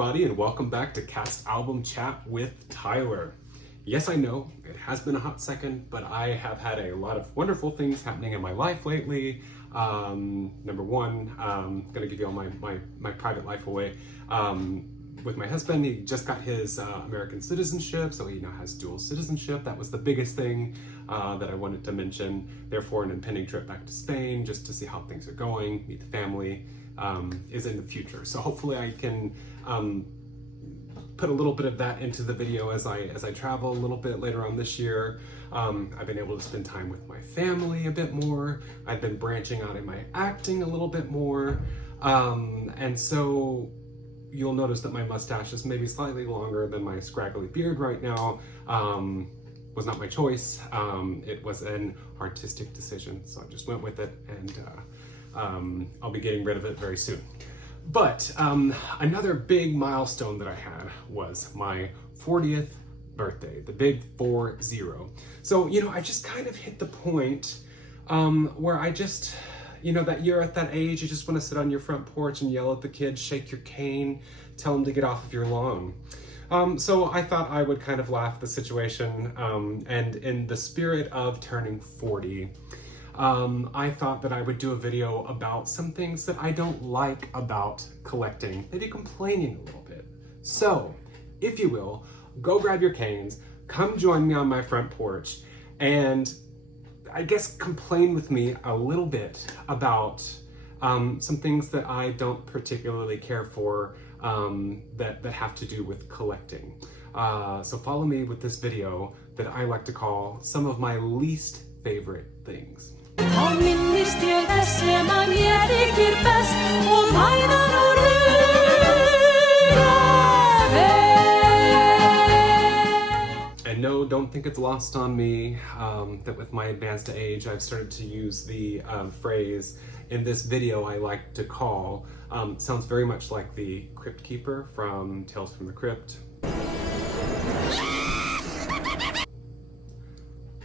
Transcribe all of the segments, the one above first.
everybody, and welcome back to Cast Album Chat with Tyler. Yes, I know, it has been a hot second, but I have had a lot of wonderful things happening in my life lately. Number one, gonna give you all my private life away. With my husband, he just got his American citizenship, so he now has dual citizenship. That was the biggest thing that I wanted to mention. Therefore, an impending trip back to Spain, just to see how things are going, meet the family, is in the future. So hopefully I can put a little bit of that into the video as I travel a little bit later on this year. I've been able to spend time with my family a bit more. I've been branching out in my acting a little bit more. And so you'll notice that my mustache is maybe slightly longer than my scraggly beard right now. Was not my choice. It was an artistic decision, so I just went with it, and I'll be getting rid of it very soon. But another big milestone that I had was my 40th birthday, the big 40. So, I just kind of hit the point where I just, that you're at that age, you just want to sit on your front porch and yell at the kids, shake your cane, tell them to get off of your lawn. So I thought I would kind of laugh at the situation, and in the spirit of turning 40, I thought that I would do a video about some things that I don't like about collecting, maybe complaining a little bit. So, if you will, go grab your canes, come join me on my front porch, and I guess complain with me a little bit about some things that I don't particularly care for that have to do with collecting. So follow me with this video that I like to call some of my least favorite things. And no, don't think it's lost on me that with my advanced age, I've started to use the phrase in this video I like to call, sounds very much like the Crypt Keeper from Tales from the Crypt.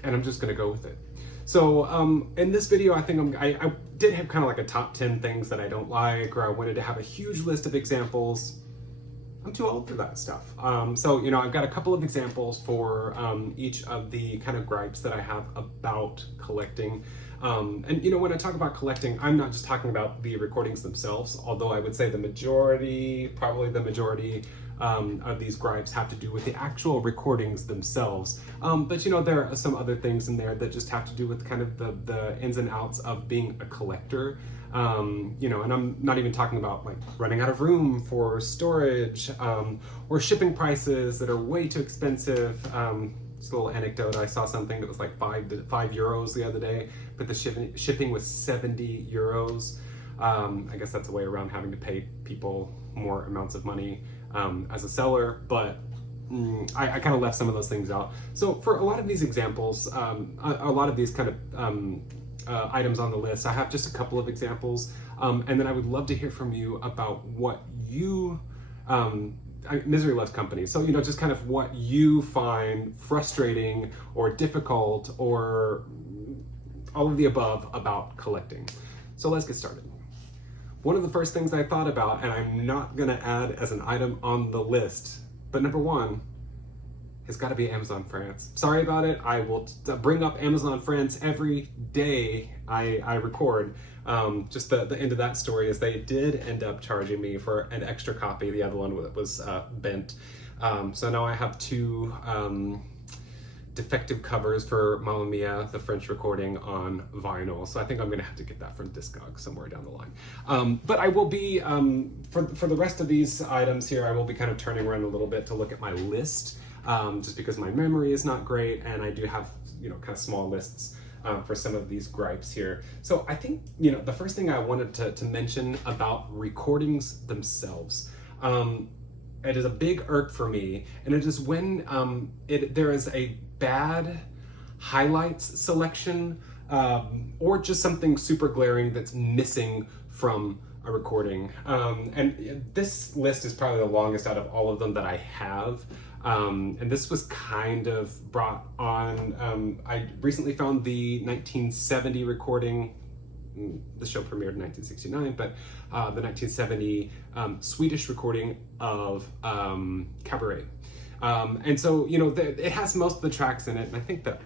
And I'm just gonna go with it. So in this video, I think I did have kind of like a top 10 things that I don't like, or I wanted to have a huge list of examples. I'm too old for that stuff. So, I've got a couple of examples for each of the kind of gripes that I have about collecting. And when I talk about collecting, I'm not just talking about the recordings themselves, although I would say probably the majority of these gripes have to do with the actual recordings themselves. But there are some other things in there that just have to do with kind of the ins and outs of being a collector. And I'm not even talking about like running out of room for storage, or shipping prices that are way too expensive. Just a little anecdote, I saw something that was like 5 euros the other day, but the shipping was 70 euros. I guess that's a way around having to pay people more amounts of money as a seller, but I kind of left some of those things out. So for a lot of these examples, a lot of these kind of items on the list, I have just a couple of examples, and then I would love to hear from you about what you, misery loves company, so just kind of what you find frustrating or difficult or all of the above about collecting. So let's get started. One of the first things I thought about, and I'm not gonna add as an item on the list, but number one, it's got to be Amazon France. Sorry about it. I will bring up Amazon France every day I record. Just the end of that story is they did end up charging me for an extra copy. The other one was bent. So now I have two defective covers for Mamma Mia, the French recording, on vinyl. So I think I'm gonna have to get that from Discog somewhere down the line. But I will be, for the rest of these items here, I will be kind of turning around a little bit to look at my list. Just because my memory is not great, and I do have, kind of small lists for some of these gripes here. So I think, the first thing I wanted to mention about recordings themselves, it is a big irk for me, and it is when there is a bad highlights selection, or just something super glaring that's missing from a recording. And this list is probably the longest out of all of them that I have. And this was kind of brought on, I recently found the 1970 recording the show premiered in 1969, but the 1970 Swedish recording of Cabaret. And so, you know, it has most of the tracks in it, and I think that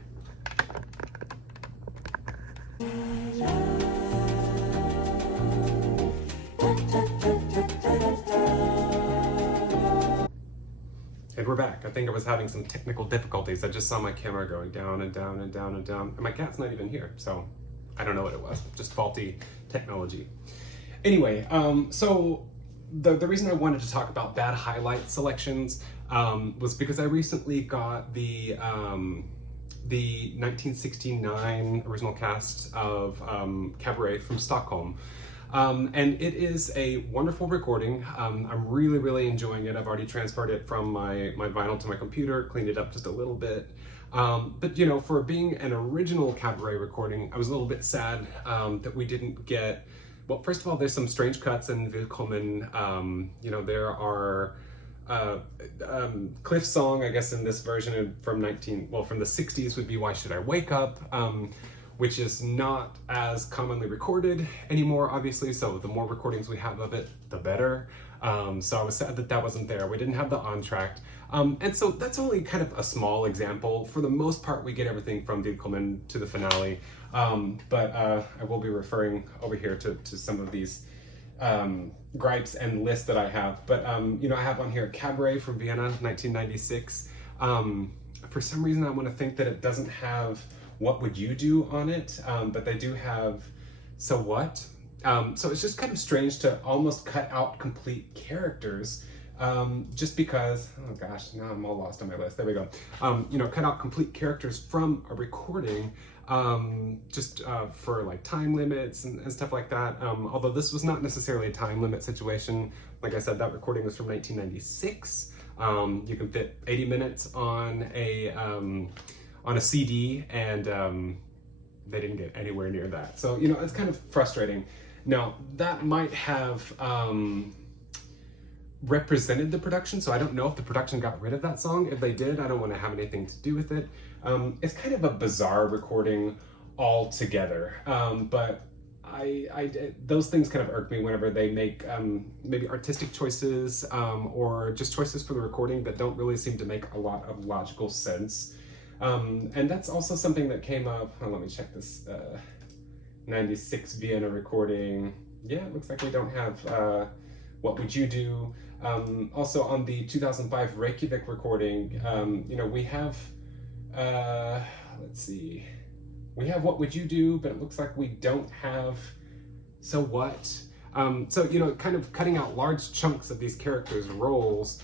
And we're back. I think I was having some technical difficulties. I just saw my camera going down and down and down and down. And my cat's not even here, so I don't know what it was. Just faulty technology. Anyway, so the reason I wanted to talk about bad highlight selections was because I recently got the 1969 original cast of Cabaret from Stockholm. And it is a wonderful recording. I'm really enjoying it. I've already transferred it from my vinyl to my computer, cleaned it up just a little bit. But you know, for being an original Cabaret recording, I was a little bit sad that we didn't get, well, first of all, there's some strange cuts in Willkommen. You know, there are Cliff's song, I guess in this version from the 60s would be Why Should I Wake Up? Which is not as commonly recorded anymore, obviously, so the more recordings we have of it, the better. So I was sad that that wasn't there. We didn't have the entr'acte. And so that's only kind of a small example. For the most part, we get everything from Willkommen to the finale. But I will be referring over here to some of these gripes and lists that I have. But, you know, I have on here Cabaret from Vienna, 1996. For some reason, I want to think that it doesn't have What Would You Do on it, but they do have So What? So it's just kind of strange to almost cut out complete characters just because, oh gosh, now I'm all lost on my list. There we go. You know, cut out complete characters from a recording just for like time limits and stuff like that. Although this was not necessarily a time limit situation. Like I said, that recording was from 1996. You can fit 80 minutes on a CD, and they didn't get anywhere near that. So, you know, it's kind of frustrating. Now, that might have represented the production, so I don't know if the production got rid of that song. If they did, I don't want to have anything to do with it. It's kind of a bizarre recording altogether, but those things kind of irk me whenever they make maybe artistic choices or just choices for the recording that don't really seem to make a lot of logical sense. And that's also something that came up, let me check this, 96 Vienna recording. Yeah, it looks like we don't have What Would You Do? Also on the 2005 Reykjavik recording, you know, we have, let's see, we have What Would You Do, but it looks like we don't have So What? So, you know, kind of cutting out large chunks of these characters' roles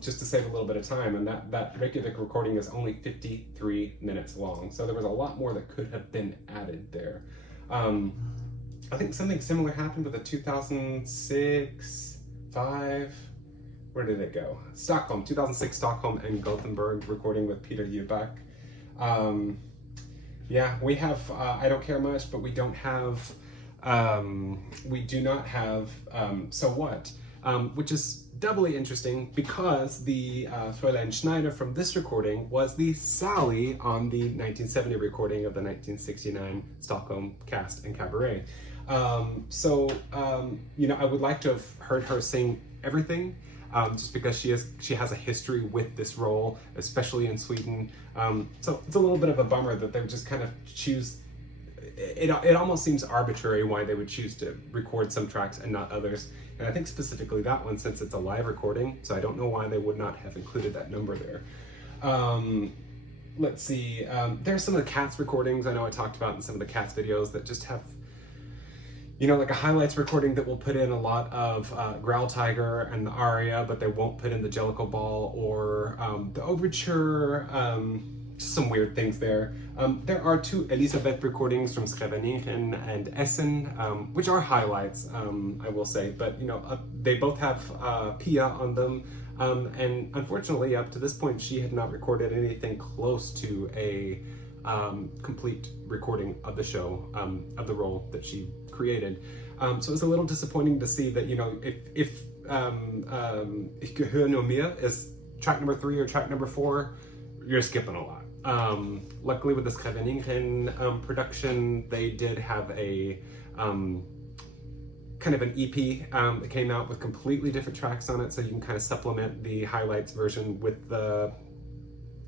just to save a little bit of time, and that Reykjavik recording is only 53 minutes long, so there was a lot more that could have been added there. I think something similar happened with the 2006, 5, where did it go? Stockholm, 2006 Stockholm and Gothenburg recording with Peter Jöback. Yeah, we have I Don't Care Much, but we don't have, we do not have So What? Which is doubly interesting because the Fräulein Schneider from this recording was the Sally on the 1970 recording of the 1969 Stockholm cast and Cabaret. So, you know, I would like to have heard her sing everything, just because she has a history with this role, especially in Sweden. So it's a little bit of a bummer that they would just kind of choose. It almost seems arbitrary why they would choose to record some tracks and not others. And I think specifically that one, since it's a live recording, so I don't know why they would not have included that number there. Let's see, there's some of the Cats recordings I know I talked about in some of the Cats videos that just have, you know, like a highlights recording that will put in a lot of Growl Tiger and the aria, but they won't put in the Jellicle Ball or the overture, some weird things there. There are 2 Elisabeth recordings from Scheveningen and Essen, which are highlights, I will say, but you know, they both have Pia on them, and unfortunately up to this point she had not recorded anything close to a complete recording of the show, of the role that she created. So it was a little disappointing to see that, you know, if Ich gehöre nur mir is track number 3 or track number 4, you're skipping a lot. Luckily with the Scheveningen production, they did have a kind of an EP that came out with completely different tracks on it, so you can kind of supplement the highlights version with the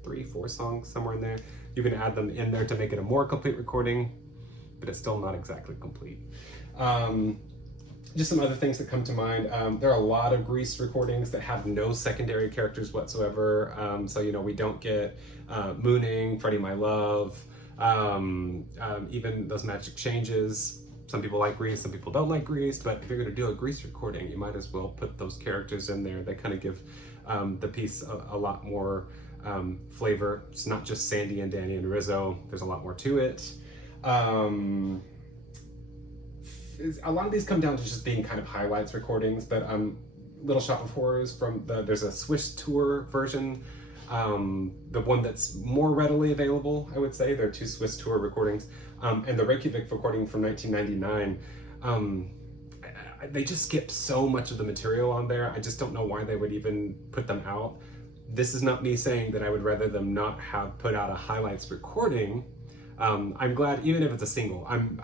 3-4 songs somewhere in there. You can add them in there to make it a more complete recording, but it's still not exactly complete. Just some other things that come to mind. There are a lot of Grease recordings that have no secondary characters whatsoever. So, you know, we don't get Mooning, Freddie My Love, even those Magic Changes. Some people like Grease, some people don't like Grease, but if you're gonna do a Grease recording, you might as well put those characters in there. They kind of give the piece a lot more flavor. It's not just Sandy and Danny and Rizzo. There's a lot more to it. A lot of these come down to just being kind of highlights recordings, but Little Shop of Horrors there's a Swiss tour version, the one that's more readily available, I would say. There are 2 Swiss tour recordings, and the Reykjavik recording from 1999. They just skip so much of the material on there. I just don't know why they would even put them out. This is not me saying that I would rather them not have put out a highlights recording. I'm glad, even if it's a single, I'm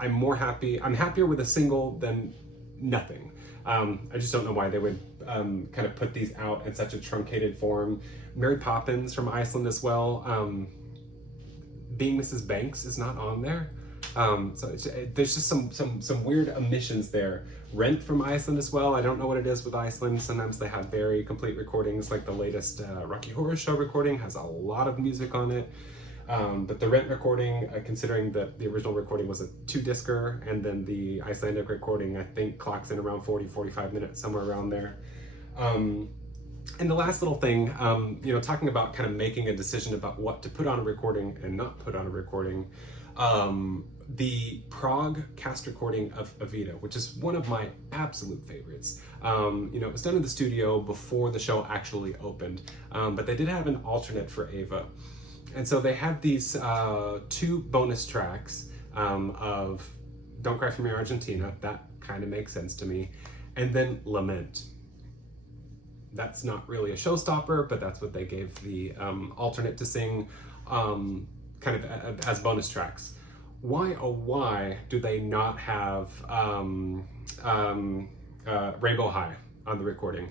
happier with a single than nothing. I just don't know why they would kind of put these out in such a truncated form. Mary Poppins from Iceland as well. Being Mrs. Banks is not on there. So there's just some weird omissions there. Rent from Iceland as well. I don't know what it is with Iceland. Sometimes they have very complete recordings, like the latest Rocky Horror Show recording has a lot of music on it. But the Rent recording, considering that the original recording was a 2-discer, and then the Icelandic recording, I think, clocks in around 40-45 minutes, somewhere around there. And the last little thing, you know, talking about kind of making a decision about what to put on a recording and not put on a recording. The Prague cast recording of Evita, which is one of my absolute favorites. You know, it was done in the studio before the show actually opened, but they did have an alternate for Eva. And so they had these 2 bonus tracks of Don't Cry For Me Argentina. That kind of makes sense to me. And then Lament. That's not really a showstopper, but that's what they gave the alternate to sing kind of as bonus tracks. Why, oh why, do they not have Rainbow High on the recording?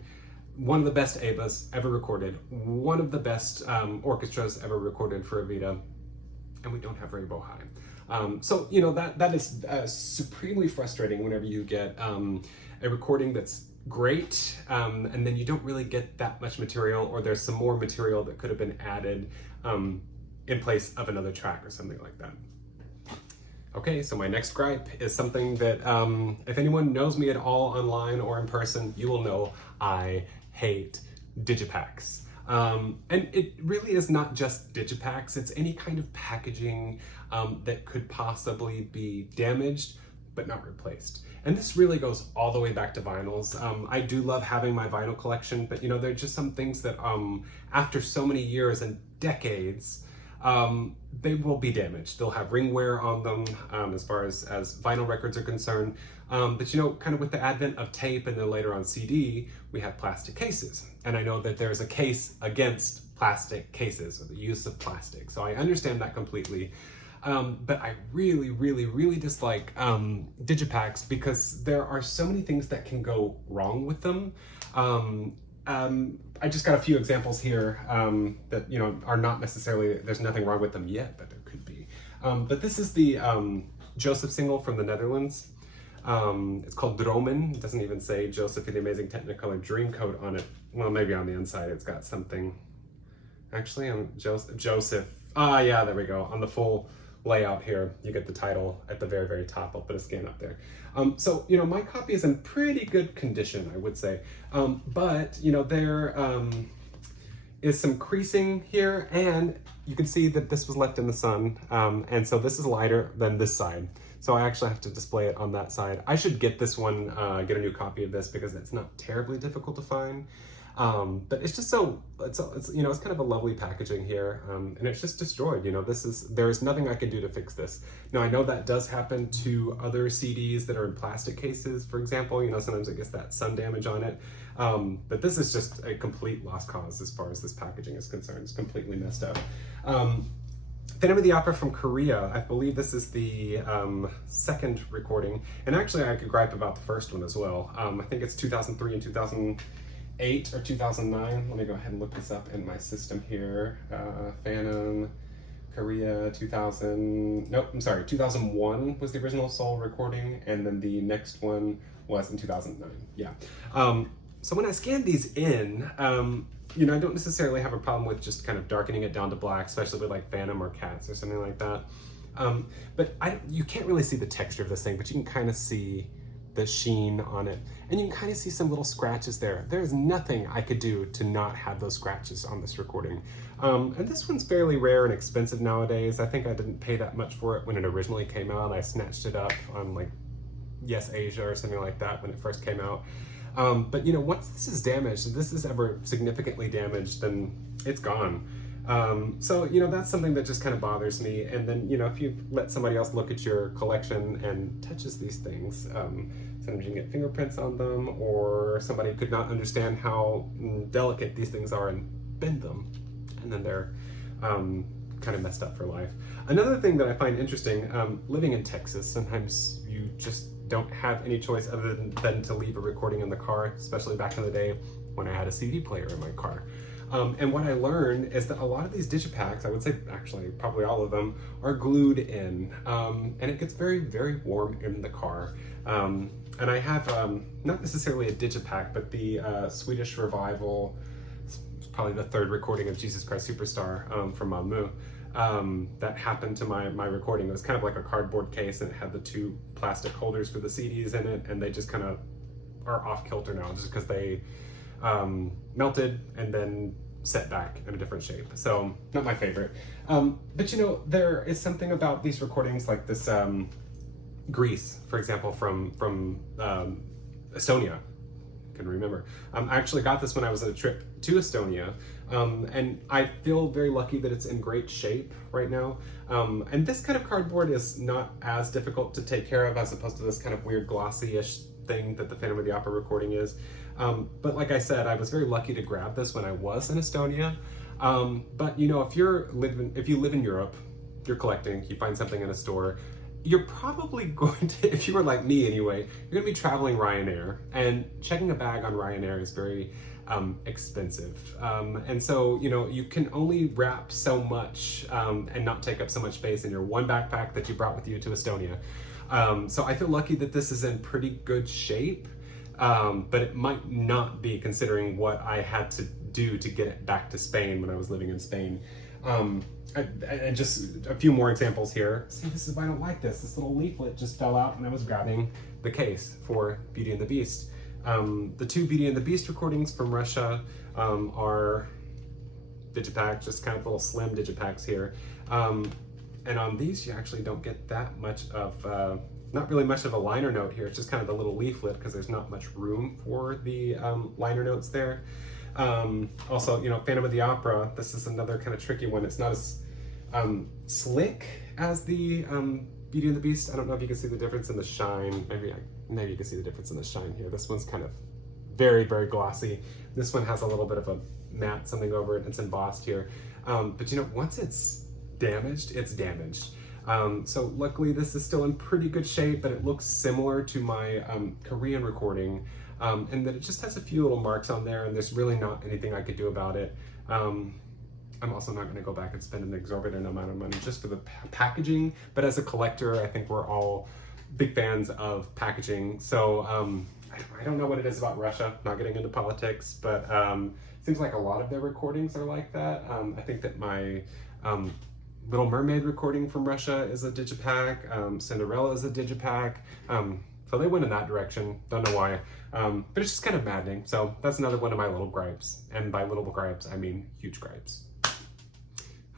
One of the best Evas ever recorded, one of the best orchestras ever recorded for Evita, and we don't have Rainbow High. So, you know, that is supremely frustrating whenever you get a recording that's great, and then you don't really get that much material, or there's some more material that could have been added in place of another track or something like that. Okay, so my next gripe is something that if anyone knows me at all online or in person, you will know I hate digipacks. And it really is not just digipacks, it's any kind of packaging that could possibly be damaged but not replaced. And this really goes all the way back to vinyls. I do love having my vinyl collection, but you know, there are just some things that after so many years and decades, they will be damaged. They'll have ring wear on them as far as vinyl records are concerned. But you know, kind of with the advent of tape and then later on CD, we have plastic cases. And I know that there's a case against plastic cases, or the use of plastic. So I understand that completely. But I really, really, really dislike digipacks because there are so many things that can go wrong with them. I just got a few examples here that, you know, are not necessarily, there's nothing wrong with them yet, but there could be. But this is the Joseph single from the Netherlands. It's called Dromen. It doesn't even say Joseph in the Amazing Technicolor Dreamcoat on it. Well, maybe on the inside it's got something. Actually, Joseph. Ah, yeah, there we go. On the full layout here, you get the title at the very, very top. I'll put a scan up there. So, you know, my copy is in pretty good condition, I would say. But, you know, there is some creasing here, and you can see that this was left in the sun. And so this is lighter than this side. So I actually have to display it on that side. I should get this one, get a new copy of this because it's not terribly difficult to find. But it's just so, it's you know, it's kind of a lovely packaging here, and it's just destroyed. You know, there's nothing I can do to fix this. Now, I know that does happen to other CDs that are in plastic cases, for example. You know, sometimes it gets that sun damage on it. But this is just a complete lost cause as far as this packaging is concerned. It's completely messed up. Phantom of the Opera from Korea. I believe this is the second recording, and actually I could gripe about the first one as well. I think it's 2003 and 2008 or 2009. Let me go ahead and look this up in my system here. Phantom Korea 2001 was the original Seoul recording, and then the next one was in 2009. Yeah. So when I scanned these in, you know, I don't necessarily have a problem with just kind of darkening it down to black, especially with like Phantom or Cats or something like that. But you can't really see the texture of this thing, but you can kind of see the sheen on it, and you can kind of see some little scratches there. There's nothing I could do to not have those scratches on this recording. And this one's fairly rare and expensive nowadays. I think I didn't pay that much for it when it originally came out. I snatched it up on like Yes Asia or something like that when it first came out. But you know, once this is damaged, if this is ever significantly damaged, then it's gone. So, you know, that's something that just kind of bothers me. And then, you know, if you let somebody else look at your collection and touches these things, sometimes you can get fingerprints on them, or somebody could not understand how delicate these things are and bend them, and then they're kind of messed up for life. Another thing that I find interesting, living in Texas, sometimes you just don't have any choice other than to leave a recording in the car, especially back in the day when I had a CD player in my car. And what I learned is that a lot of these digipacks, I would say actually probably all of them, are glued in, and it gets very, very warm in the car. And I have not necessarily a digipack, but the Swedish Revival, it's probably the third recording of Jesus Christ Superstar from Malmö. That happened to my recording. It was kind of like a cardboard case, and it had the two plastic holders for the CDs in it, and they just kind of are off kilter now just because they melted and then set back in a different shape. So not my favorite. But you know, there is something about these recordings like this Grease, for example, from Estonia. I can remember. I actually got this when I was on a trip to Estonia, and I feel very lucky that it's in great shape right now. And this kind of cardboard is not as difficult to take care of as opposed to this kind of weird glossy-ish thing that the Phantom of the Opera recording is. But like I said, I was very lucky to grab this when I was in Estonia. But you know, if you live in Europe, you're collecting, you find something in a store, you're probably going to, if you were like me anyway, you're going to be traveling Ryanair, and checking a bag on Ryanair is very expensive. And so, you know, you can only wrap so much and not take up so much space in your one backpack that you brought with you to Estonia. So I feel lucky that this is in pretty good shape, but it might not be considering what I had to do to get it back to Spain when I was living in Spain. And just a few more examples here. See, this is why I don't like this. This little leaflet just fell out and I was grabbing the case for Beauty and the Beast. The two Beauty and the Beast recordings from Russia are digipack, just kind of little slim digipacks here. And on these, you actually don't get that much of, not really much of a liner note here. It's just kind of the little leaflet because there's not much room for the liner notes there. Also, you know, Phantom of the Opera, this is another kind of tricky one. It's not as slick as the Beauty and the Beast. I don't know if you can see the difference in the shine. Maybe you can see the difference in the shine here. This one's kind of very, very glossy. This one has a little bit of a matte something over it. It's embossed here. But you know, once it's damaged, it's damaged. So luckily this is still in pretty good shape, but it looks similar to my Korean recording, and that it just has a few little marks on there, and there's really not anything I could do about it. I'm also not going to go back and spend an exorbitant amount of money just for the packaging, but as a collector, I think we're all big fans of packaging. So I don't know what it is about Russia, not getting into politics, but it seems like a lot of their recordings are like that. I think that my Little Mermaid recording from Russia is a digipack, Cinderella is a digipack, so they went in that direction, don't know why, but it's just kind of maddening. So that's another one of my little gripes, and by little gripes, I mean huge gripes.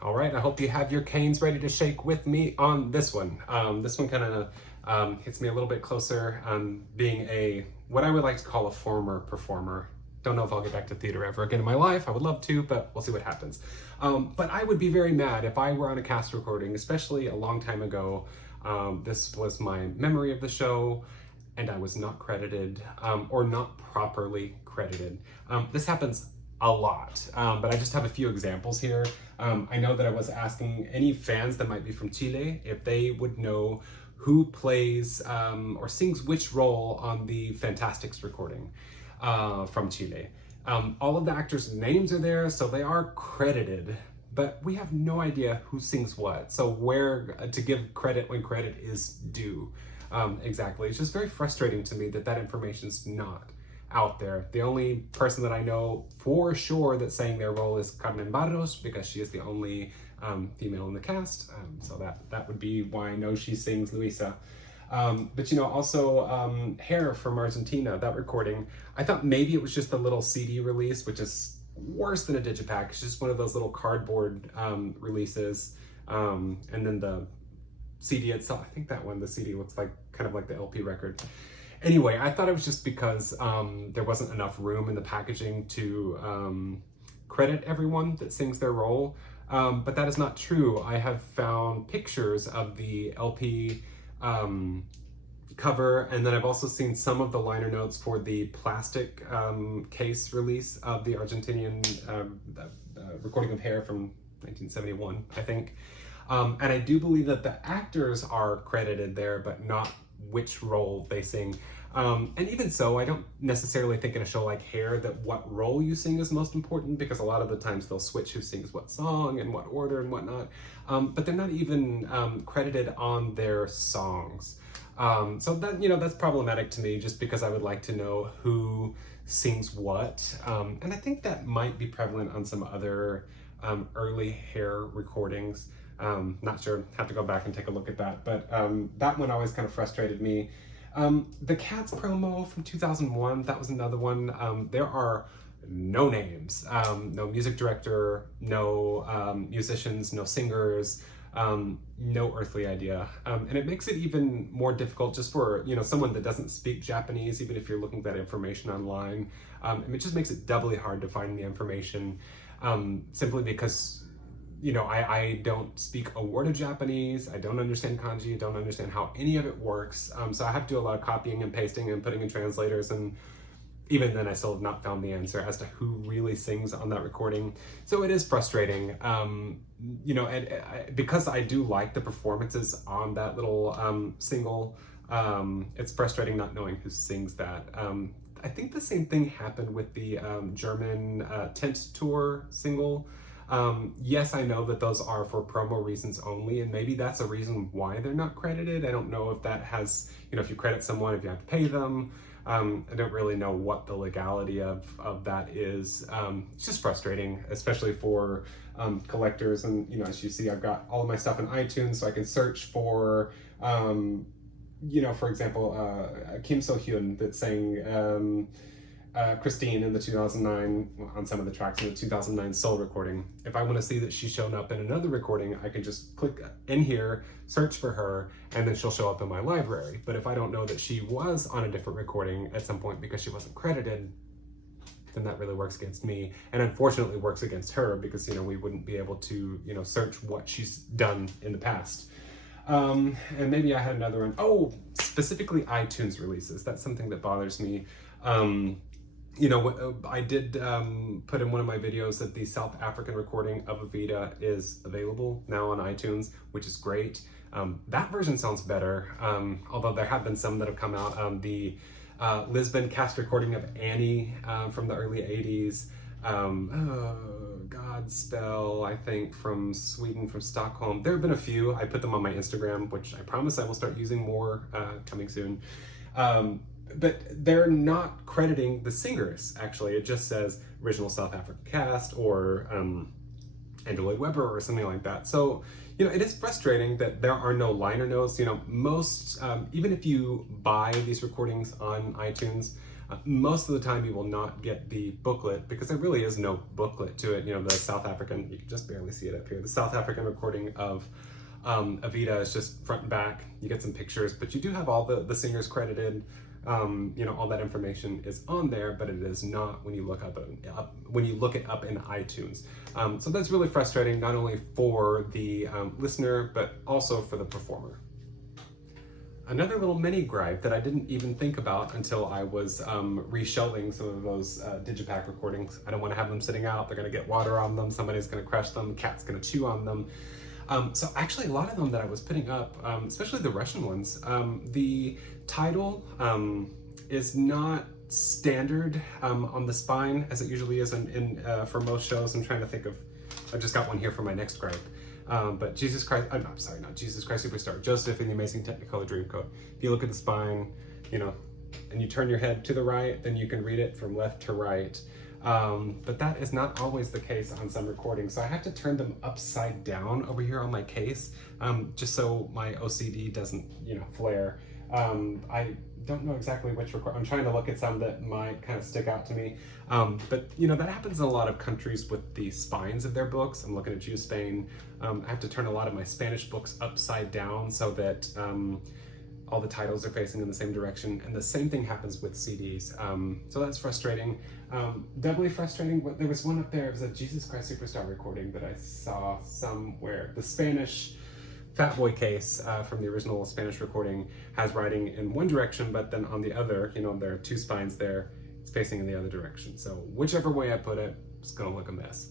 All right, I hope you have your canes ready to shake with me on this one. This one kind of hits me a little bit closer, being what I would like to call a former performer. Don't know if I'll get back to theater ever again in my life. I would love to, but we'll see what happens. But I would be very mad if I were on a cast recording, especially a long time ago. This was my memory of the show, and I was not credited, or not properly credited. This happens a lot, but I just have a few examples here. I know that I was asking any fans that might be from Chile if they would know who plays or sings which role on the Fantastics recording from Chile. All of the actors' names are there, so they are credited, but we have no idea who sings what, so where to give credit when credit is due. Exactly. It's just very frustrating to me that that information's not out there. The only person that I know for sure that sang their role is Carmen Barros, because she is the only female in the cast, so that would be why I know she sings Luisa. But you know, also Hair from Argentina, that recording, I thought maybe it was just a little CD release, which is worse than a digipack. It's just one of those little cardboard releases, and then the CD itself, I think that one, the CD looks like kind of like the LP record. Anyway, I thought it was just because there wasn't enough room in the packaging to credit everyone that sings their role, but that is not true. I have found pictures of the LP cover, and then I've also seen some of the liner notes for the plastic case release of the Argentinian recording of Hair from 1971, I think. And I do believe that the actors are credited there, but not which role they sing. And even so, I don't necessarily think in a show like Hair that what role you sing is most important, because a lot of the times they'll switch who sings what song and what order and whatnot. But they're not even credited on their songs. So that, you know, that's problematic to me, just because I would like to know who sings what. And I think that might be prevalent on some other early Hair recordings. Not sure, have to go back and take a look at that, but that one always kind of frustrated me. The Cats promo from 2001, that was another one. There are no names, no music director, no musicians, no singers, no earthly idea. And it makes it even more difficult just for, you know, someone that doesn't speak Japanese, even if you're looking at that information online. And it just makes it doubly hard to find the information, simply because, you know, I don't speak a word of Japanese, I don't understand kanji, I don't understand how any of it works, so I have to do a lot of copying and pasting and putting in translators, and even then I still have not found the answer as to who really sings on that recording. So it is frustrating, you know, and because I do like the performances on that little single, it's frustrating not knowing who sings that. I think the same thing happened with the German Tent Tour single. Yes, I know that those are for promo reasons only, and maybe that's a reason why they're not credited. I don't know if that has, you know, if you credit someone, if you have to pay them. I don't really know what the legality of that is. It's just frustrating, especially for collectors. And, you know, as you see, I've got all of my stuff in iTunes, so I can search for, you know, for example, Kim So-hyun that sang Christine in the 2009, on some of the tracks in the 2009 Soul recording. If I want to see that she's shown up in another recording, I can just click in here, search for her, and then she'll show up in my library. But if I don't know that she was on a different recording at some point because she wasn't credited, then that really works against me, and unfortunately works against her, because, you know, we wouldn't be able to, you know, search what she's done in the past. And maybe I had another one. Oh, specifically iTunes releases. That's something that bothers me. You know, I did put in one of my videos that the South African recording of Evita is available now on iTunes, which is great. That version sounds better, although there have been some that have come out. The Lisbon cast recording of Annie from the early 80s. Godspell, I think, from Sweden, from Stockholm. There have been a few. I put them on my Instagram, which I promise I will start using more coming soon. But they're not crediting the singers, actually. It just says original South African cast, or Andrew Lloyd Webber, or something like that. So, you know, it is frustrating that there are no liner notes. You know, most, even if you buy these recordings on iTunes, most of the time you will not get the booklet, because there really is no booklet to it. You know, the South African, you can just barely see it up here, the South African recording of Evita is just front and back. You get some pictures, but you do have all the singers credited. You know, all that information is on there, but it is not when you look when you look it up in iTunes. So that's really frustrating, not only for the listener, but also for the performer. another little mini gripe that I didn't even think about until I was reshelving some of those Digipack recordings. I don't want to have them sitting out. They're going to get water on them. Somebody's going to crush them. Cat's going to chew on them. So actually a lot of them that I was putting up, especially the Russian ones, the title is not standard on the spine as it usually is for most shows. I'm trying to think of, I've just got one here for my next gripe. But Jesus Christ, I'm sorry, not Jesus Christ Superstar, Joseph in the Amazing Technicolor Dreamcoat. If you look at the spine, and you turn your head to the right, then you can read it from left to right. But that is not always the case on some recordings. So I have to turn them upside down over here on my case, just so my OCD doesn't, flare. I don't know exactly which I'm trying to look at some that might kind of stick out to me. But that happens in a lot of countries with the spines of their books. I'm looking at you, Spain. I have to turn a lot of my Spanish books upside down so that all the titles are facing in the same direction. And the same thing happens with CDs. So that's frustrating. Doubly frustrating. There was one up there, it was a Jesus Christ Superstar recording that I saw somewhere. The Spanish Fat Boy case from the original Spanish recording has writing in one direction, but then on the other, there are two spines there, it's facing in the other direction. So whichever way I put it, it's gonna look a mess.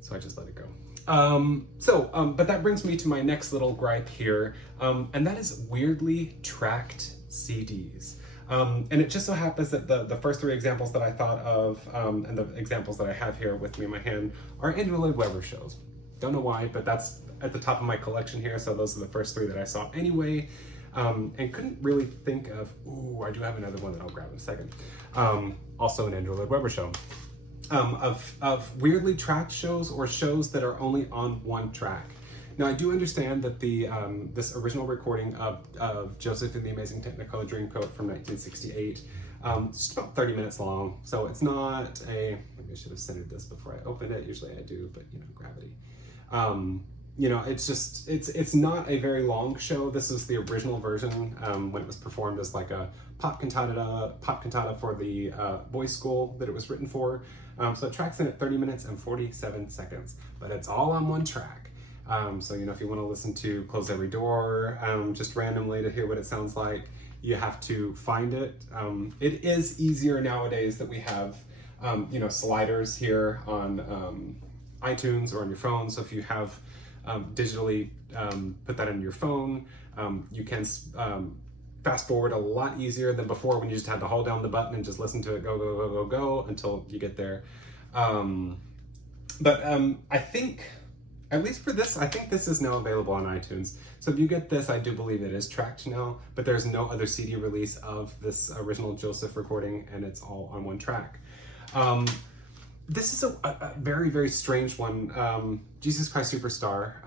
So I just let it go. But that brings me to my next little gripe here, and that is weirdly tracked CDs. And it just so happens that the first three examples that I thought of, and the examples that I have here with me in my hand, are Andrew Lloyd Webber shows. Don't know why, but that's at the top of my collection here, so those are the first three that I saw anyway, and couldn't really think of, I do have another one that I'll grab in a second, also an Andrew Lloyd Webber show, of weirdly tracked shows or shows that are only on one track. Now I do understand that the this original recording of Joseph in the Amazing Technicolor Dreamcoat from 1968, it's just about 30 minutes long, so it's not maybe I should have centered this before I opened it, usually I do, but gravity. It's not a very long show. This is the original version when it was performed as like a pop cantata for the boys' school that it was written for. So it tracks in at 30 minutes and 47 seconds, but it's all on one track. So if you want to listen to Close Every Door just randomly to hear what it sounds like, you have to find it. It is easier nowadays that we have sliders here on iTunes or on your phone. So if you have digitally put that in your phone, you can fast forward a lot easier than before when you just had to hold down the button and just listen to it go until you get there. I think, at least for this, I think this is now available on iTunes. So if you get this, I do believe it is tracked now, but there's no other CD release of this original Joseph recording, and it's all on one track. This is a very, very strange one. Jesus Christ Superstar.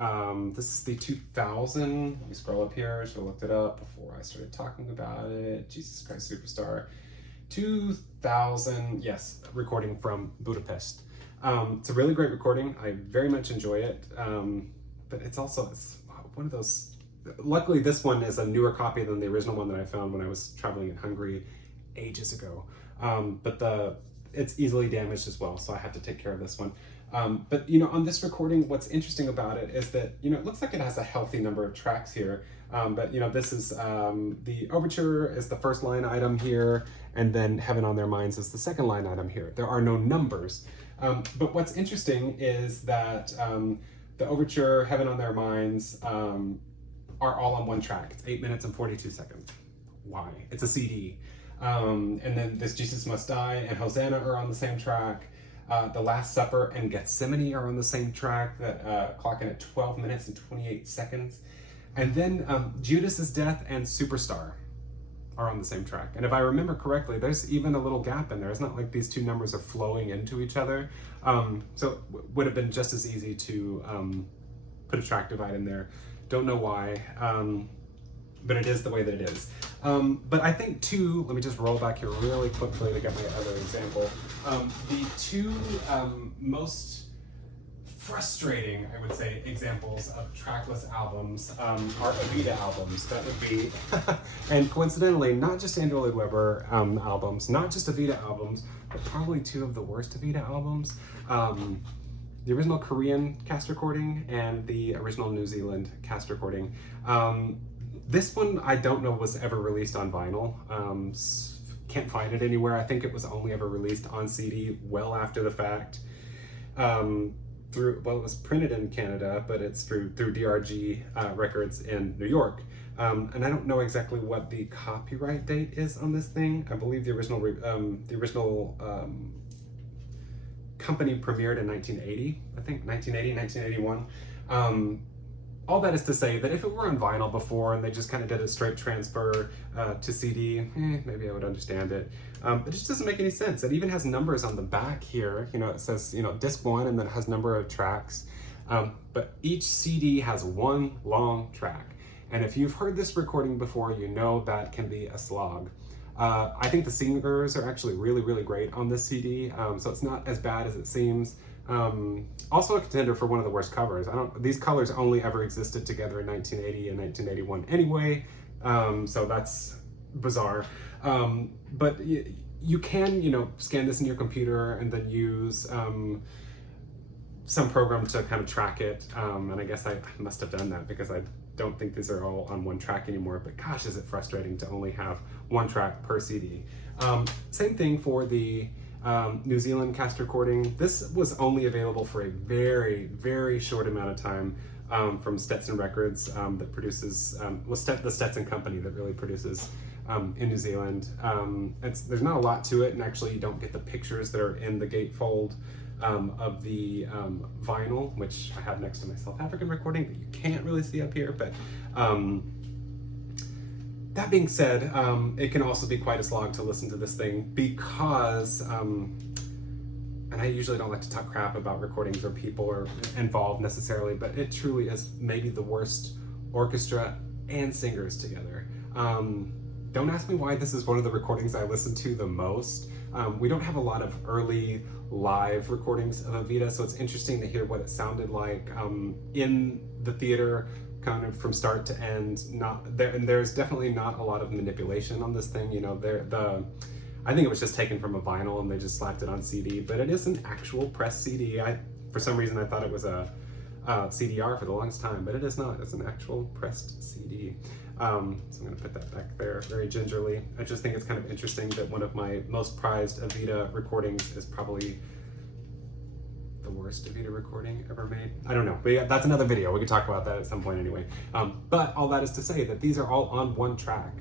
This is the 2000, let me scroll up here, I should have looked it up before I started talking about it. Jesus Christ Superstar. 2000, yes, recording from Budapest. It's a really great recording. I very much enjoy it. But it's one of those, luckily this one is a newer copy than the original one that I found when I was traveling in Hungary ages ago. It's easily damaged as well, so I have to take care of this one. But on this recording, what's interesting about it is that it looks like it has a healthy number of tracks here. But this is the overture is the first line item here, and then Heaven on Their Minds is the second line item here. There are no numbers. But what's interesting is that the overture, Heaven on Their Minds, are all on one track. It's 8 minutes and 42 seconds. Why? It's a CD. And then This Jesus Must Die and Hosanna are on the same track. The Last Supper and Gethsemane are on the same track, that clocking at 12 minutes and 28 seconds. And then Judas's Death and Superstar are on the same track. And if I remember correctly, there's even a little gap in there. It's not like these two numbers are flowing into each other. So it would have been just as easy to put a track divide in there. Don't know why. But it is the way that it is. But I think too, let me just roll back here really quickly to get my other example. The two most frustrating, I would say, examples of trackless albums are Evita albums. That would be, and coincidentally, not just Andrew Lloyd Webber albums, not just Evita albums, but probably two of the worst Evita albums. The original Korean cast recording and the original New Zealand cast recording. This one I don't know was ever released on vinyl. Can't find it anywhere. I think it was only ever released on CD well after the fact. It was printed in Canada, but it's through DRG Records in New York. And I don't know exactly what the copyright date is on this thing. I believe the original company premiered in 1980, I think 1980, 1981. All that is to say that if it were on vinyl before and they just kind of did a straight transfer to CD, maybe I would understand it. It just doesn't make any sense. It even has numbers on the back here. You know, it says, you know, disc 1, and then it has number of tracks. But each CD has one long track. And if you've heard this recording before, you know that can be a slog. I think the singers are actually really, really great on this CD, so it's not as bad as it seems. Also a contender for one of the worst covers. These colors only ever existed together in 1980 and 1981 anyway, so that's bizarre. But you can, you know, scan this in your computer and then use some program to kind of track it. And I guess I must have done that because I don't think these are all on one track anymore, but gosh, is it frustrating to only have one track per CD. Same thing for the New Zealand cast recording. This was only available for a very, very short amount of time from Stetson Records that produces, the Stetson company that really produces in New Zealand. There's not a lot to it, and actually you don't get the pictures that are in the gatefold of the vinyl, which I have next to my South African recording that you can't really see up here, but that being said, it can also be quite a slog to listen to this thing because, and I usually don't like to talk crap about recordings or people or involved necessarily, but it truly is maybe the worst orchestra and singers together. Don't ask me why this is one of the recordings I listen to the most. We don't have a lot of early live recordings of Evita, so it's interesting to hear what it sounded like in the theater, kind of from start to end. And there's definitely not a lot of manipulation on this thing. You know, I think it was just taken from a vinyl and they just slapped it on CD, but it is an actual pressed CD. For some reason I thought it was a CDR for the longest time, but it is not. It's an actual pressed CD. So I'm going to put that back there very gingerly. I just think it's kind of interesting that one of my most prized Evita recordings is probably the worst Evita recording ever made. I don't know, but yeah, that's another video. We could talk about that at some point anyway. But all that is to say that these are all on one track.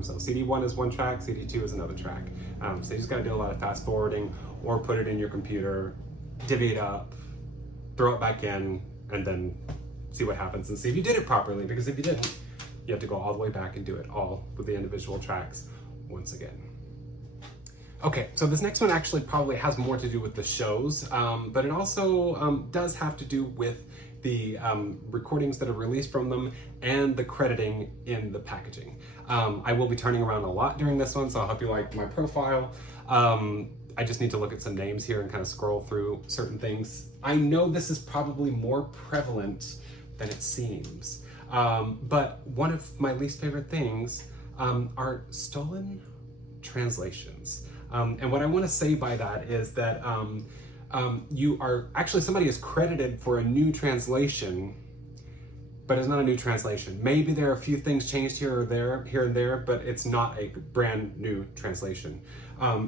So CD1 is one track, CD2 is another track. So you just got to do a lot of fast forwarding or put it in your computer, divvy it up, throw it back in, and then see what happens and see if you did it properly, because if you didn't, you have to go all the way back and do it all with the individual tracks once again. Okay, so this next one actually probably has more to do with the shows, but it also does have to do with the recordings that are released from them and the crediting in the packaging. I will be turning around a lot during this one, so I hope you like my profile. I just need to look at some names here and kind of scroll through certain things. I know this is probably more prevalent than it seems. But one of my least favorite things are stolen translations. And what I want to say by that is that somebody is credited for a new translation, but it's not a new translation. Maybe there are a few things changed here and there, but it's not a brand new translation.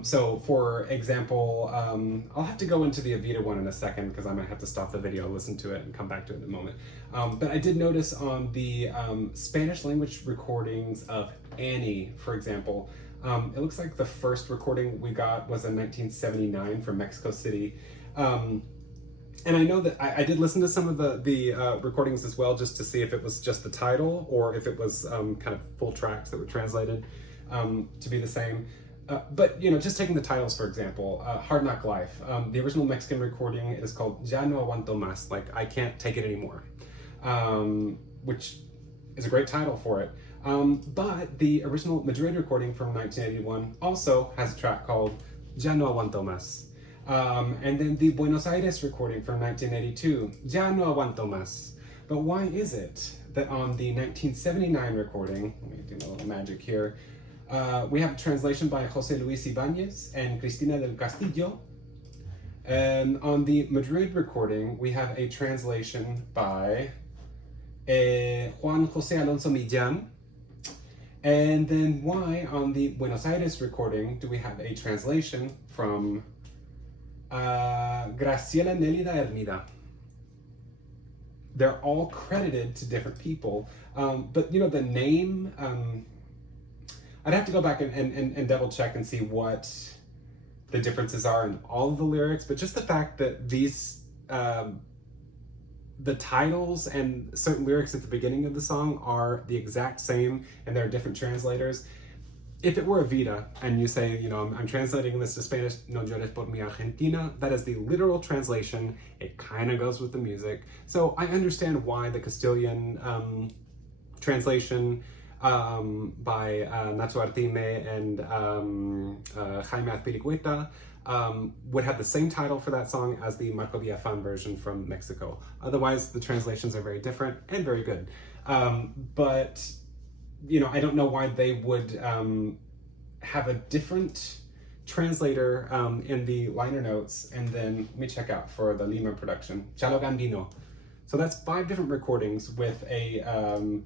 So for example, I'll have to go into the Evita one in a second because I might have to stop the video, listen to it, and come back to it in a moment. But I did notice on the Spanish language recordings of Annie, for example, it looks like the first recording we got was in 1979 from Mexico City. And I know that I did listen to some of the recordings as well, just to see if it was just the title or if it was kind of full tracks that were translated to be the same. But, you know, just taking the titles, for example, Hard Knock Life. The original Mexican recording is called Ya no aguanto más, like I can't take it anymore, which is a great title for it. But the original Madrid recording from 1981 also has a track called Ya no aguanto más. And then the Buenos Aires recording from 1982, Ya no aguanto más. But why is it that on the 1979 recording, let me do a little magic here, we have a translation by José Luis Ibáñez and Cristina del Castillo. And on the Madrid recording, we have a translation by Juan José Alonso Millán And then why on the Buenos Aires recording do we have a translation from Graciela Nélida Hermida? They're all credited to different people, but you know, the name, I'd have to go back and double check and see what the differences are in all of the lyrics, but just the fact that these, the titles and certain lyrics at the beginning of the song are the exact same and there are different translators. If it were Evita and you say, you know, I'm translating this to Spanish, No llores por mi Argentina, that is the literal translation. It kind of goes with the music. So I understand why the Castilian translation by Nacho Artime and Jaime Azpilicueta would have the same title for that song as the Marco Villafan version from Mexico. Otherwise, the translations are very different and very good. But you know, I don't know why they would have a different translator in the liner notes. And then let me check out for the Lima production, Chalo Gambino. So that's 5 different recordings with a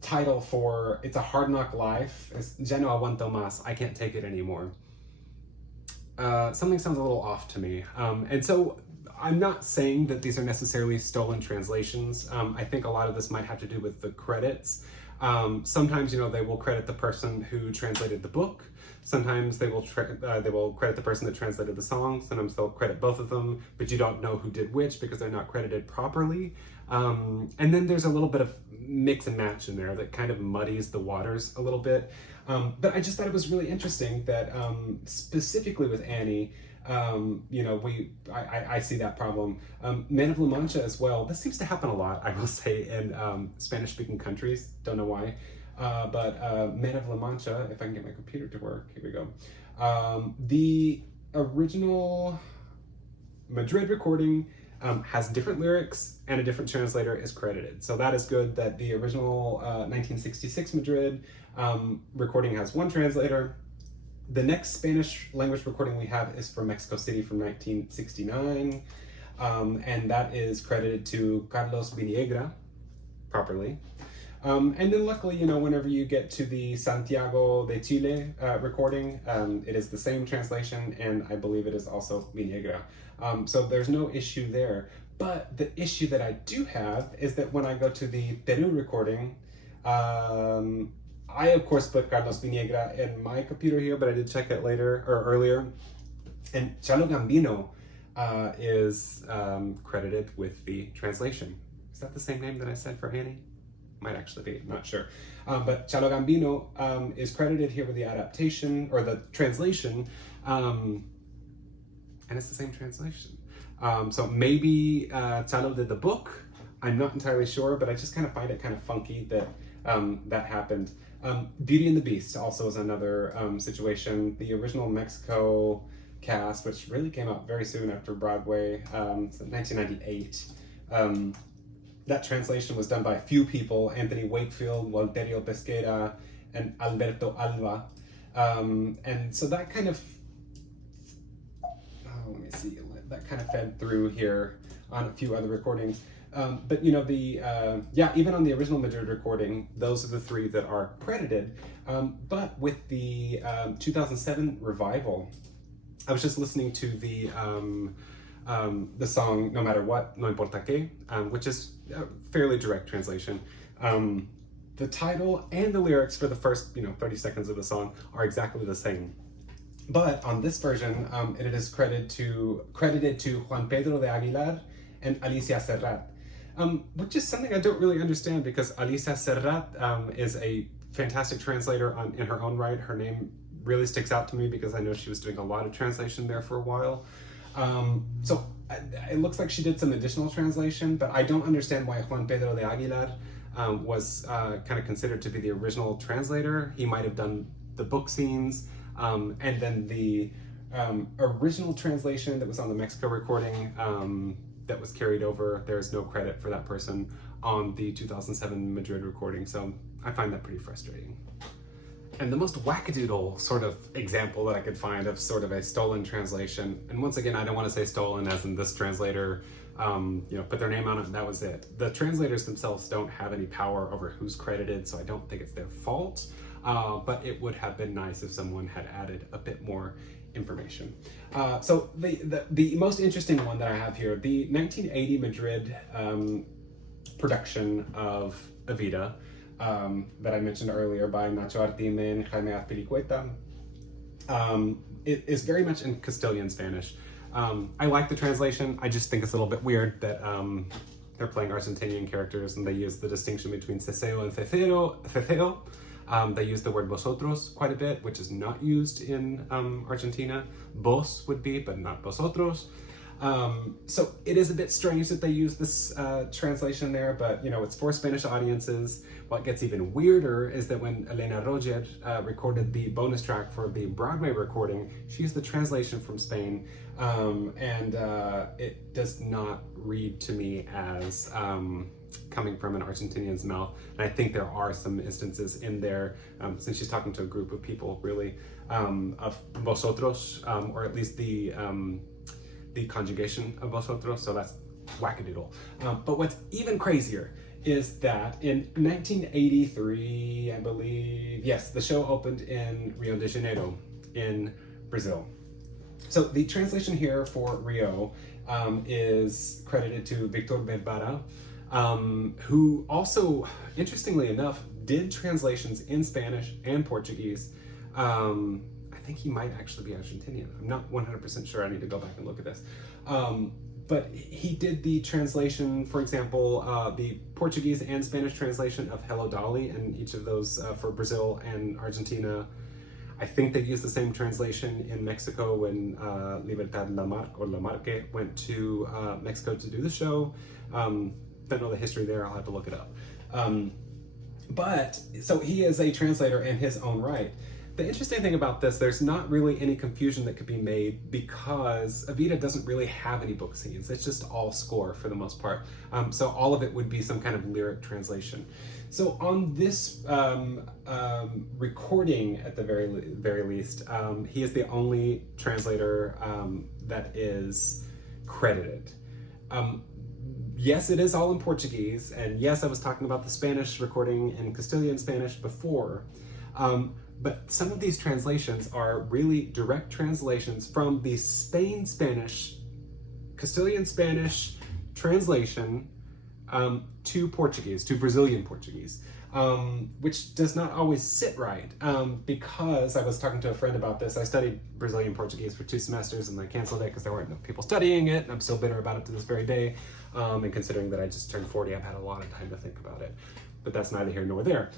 title for It's a Hard Knock Life. It's Ya no aguanto más, I can't take it anymore. Something sounds a little off to me. And so I'm not saying that these are necessarily stolen translations. I think a lot of this might have to do with the credits. Sometimes, you know, they will credit the person who translated the book. Sometimes they will credit the person that translated the song. Sometimes they'll credit both of them, but you don't know who did which because they're not credited properly. And then there's a little bit of mix and match in there that kind of muddies the waters a little bit. But I just thought it was really interesting that specifically with Annie, you know, I see that problem. Man of La Mancha as well. This seems to happen a lot, I will say, in Spanish-speaking countries. Don't know why. But Man of La Mancha, if I can get my computer to work, here we go. The original Madrid recording has different lyrics and a different translator is credited. So that is good that the original 1966 Madrid recording has one translator. The next Spanish language recording we have is from Mexico City from 1969, and that is credited to Carlos Viniegra, properly. And then luckily, you know, whenever you get to the Santiago de Chile recording, it is the same translation, and I believe it is also Viniegra. So there's no issue there. But the issue that I do have is that when I go to the Peru recording, I, of course, put Carlos Viniegra in my computer here, but I did check it later or earlier. And Chalo Gambino is credited with the translation. Is that the same name that I said for Annie? Might actually be, not sure. But Chalo Gambino is credited here with the adaptation or the translation, and it's the same translation. So maybe Chalo did the book. I'm not entirely sure, but I just kind of find it kind of funky that that happened. Beauty and the Beast also is another situation. The original Mexico cast, which really came out very soon after Broadway, so 1998. That translation was done by a few people, Anthony Wakefield, Walterio Pesquera, and Alberto Alba. And so that kind of, let me see, that kind of fed through here on a few other recordings. But you know, yeah, even on the original Madrid recording, those are the 3 that are credited. But with the 2007 revival, I was just listening to the song No Matter What, No Importa Que, which is a fairly direct translation. The title and the lyrics for the first, 30 seconds of the song are exactly the same. But on this version, it is credited to Juan Pedro de Aguilar and Alicia Serrat. Which is something I don't really understand because Alicia Serrat is a fantastic translator in her own right. Her name really sticks out to me because I know she was doing a lot of translation there for a while. So it looks like she did some additional translation, but I don't understand why Juan Pedro de Aguilar was kind of considered to be the original translator. He might have done the book scenes, and then the original translation that was on the Mexico recording that was carried over, there is no credit for that person on the 2007 Madrid recording, so I find that pretty frustrating. And the most wackadoodle sort of example that I could find of sort of a stolen translation, and once again, I don't want to say stolen as in this translator, put their name on it and that was it. The translators themselves don't have any power over who's credited, so I don't think it's their fault, but it would have been nice if someone had added a bit more information. So the most interesting one that I have here, the 1980 Madrid production of Evita, that I mentioned earlier by Nacho Artime and Jaime Azpilicueta. It is very much in Castilian Spanish. I like the translation. I just think it's a little bit weird that they're playing Argentinian characters and they use the distinction between ceseo and ceceo. They use the word vosotros quite a bit, which is not used in Argentina. Vos would be, but not vosotros. So it is a bit strange that they use this translation there, but it's for Spanish audiences. What gets even weirder is that when Elena Roger recorded the bonus track for the Broadway recording, she used the translation from Spain, and it does not read to me as coming from an Argentinian's mouth. And I think there are some instances in there, since she's talking to a group of people, really, of vosotros, or at least the conjugation of vosotros, so that's wackadoodle. But what's even crazier is that in 1983, I believe, yes, the show opened in Rio de Janeiro in Brazil. So the translation here for Rio is credited to Victor Barbara, who also, interestingly enough, did translations in Spanish and Portuguese. I think he might actually be Argentinian. I'm not 100% sure. I need to go back and look at this. But he did the translation, for example, the Portuguese and Spanish translation of Hello Dolly, and each of those for Brazil and Argentina. I think they used the same translation in Mexico when Libertad Lamarque went to Mexico to do the show. Don't know the history there. I'll have to look it up. But so he is a translator in his own right. The interesting thing about this, there's not really any confusion that could be made because Evita doesn't really have any book scenes. It's just all score for the most part. So all of it would be some kind of lyric translation. So on this recording, at the very least, he is the only translator that is credited. Yes, it is all in Portuguese, and yes, I was talking about the Spanish recording in Castilian Spanish before. But some of these translations are really direct translations from the Castilian Spanish translation to Portuguese, to Brazilian Portuguese, which does not always sit right, because I was talking to a friend about this. I studied Brazilian Portuguese for 2 semesters and I canceled it because there weren't enough people studying it, and I'm still bitter about it to this very day. And considering that I just turned 40, I've had a lot of time to think about it. But that's neither here nor there.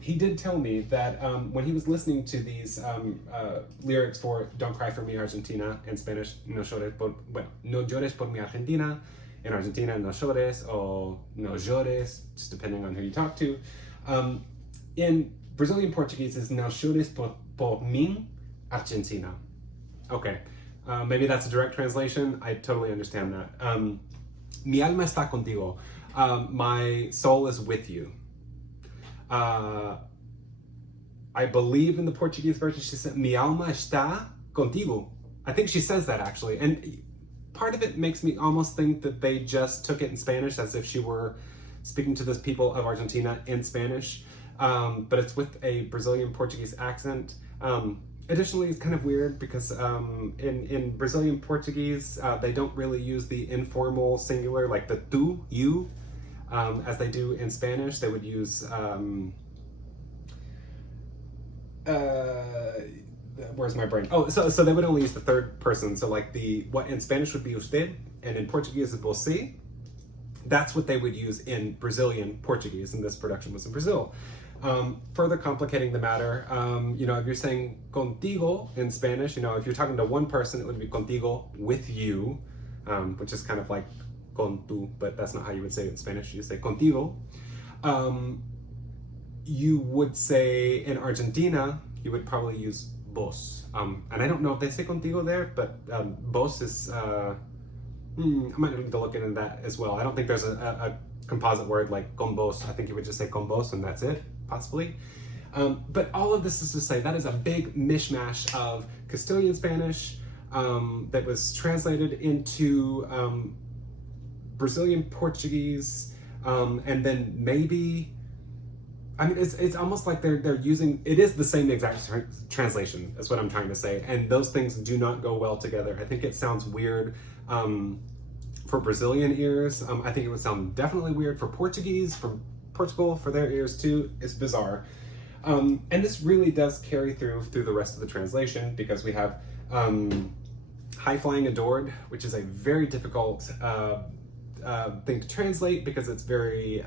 He did tell me that when he was listening to these lyrics for Don't Cry for Me Argentina, in Spanish, no llores por mi Argentina, in Argentina, no llores, or no llores, just depending on who you talk to. In Brazilian Portuguese is no llores por mi Argentina. Okay, maybe that's a direct translation. I totally understand that. Mi alma está contigo. My soul is with you. I believe in the Portuguese version she said, mi alma está contigo. I think she says that actually. And part of it makes me almost think that they just took it in Spanish as if she were speaking to the people of Argentina in Spanish. But it's with a Brazilian Portuguese accent. Additionally, it's kind of weird because in Brazilian Portuguese, they don't really use the informal singular, like the tu, you, as they do in Spanish. They would use, where's my brain? Oh, so they would only use the third person. So like what in Spanish would be usted, and in Portuguese is você. That's what they would use in Brazilian Portuguese, and this production was in Brazil. Further complicating the matter, if you're saying contigo in Spanish, if you're talking to one person, it would be contigo, with you, which is kind of like con tu, but that's not how you would say it in Spanish. You say contigo. You would say in Argentina, you would probably use vos. And I don't know if they say contigo there, but vos is, I might need to look into that as well. I don't think there's a composite word like con vos. I think you would just say con vos and that's it, possibly. But all of this is to say that is a big mishmash of Castilian Spanish that was translated into Brazilian Portuguese, and then maybe, I mean, it's almost like they're using, it is the same exact translation, is what I'm trying to say, and those things do not go well together. I think it sounds weird for Brazilian ears. I think it would sound definitely weird for Portuguese, for Portugal, for their ears too. It's bizarre. And this really does carry through the rest of the translation, because we have High Flying Adored, which is a very difficult thing to translate, because it's very,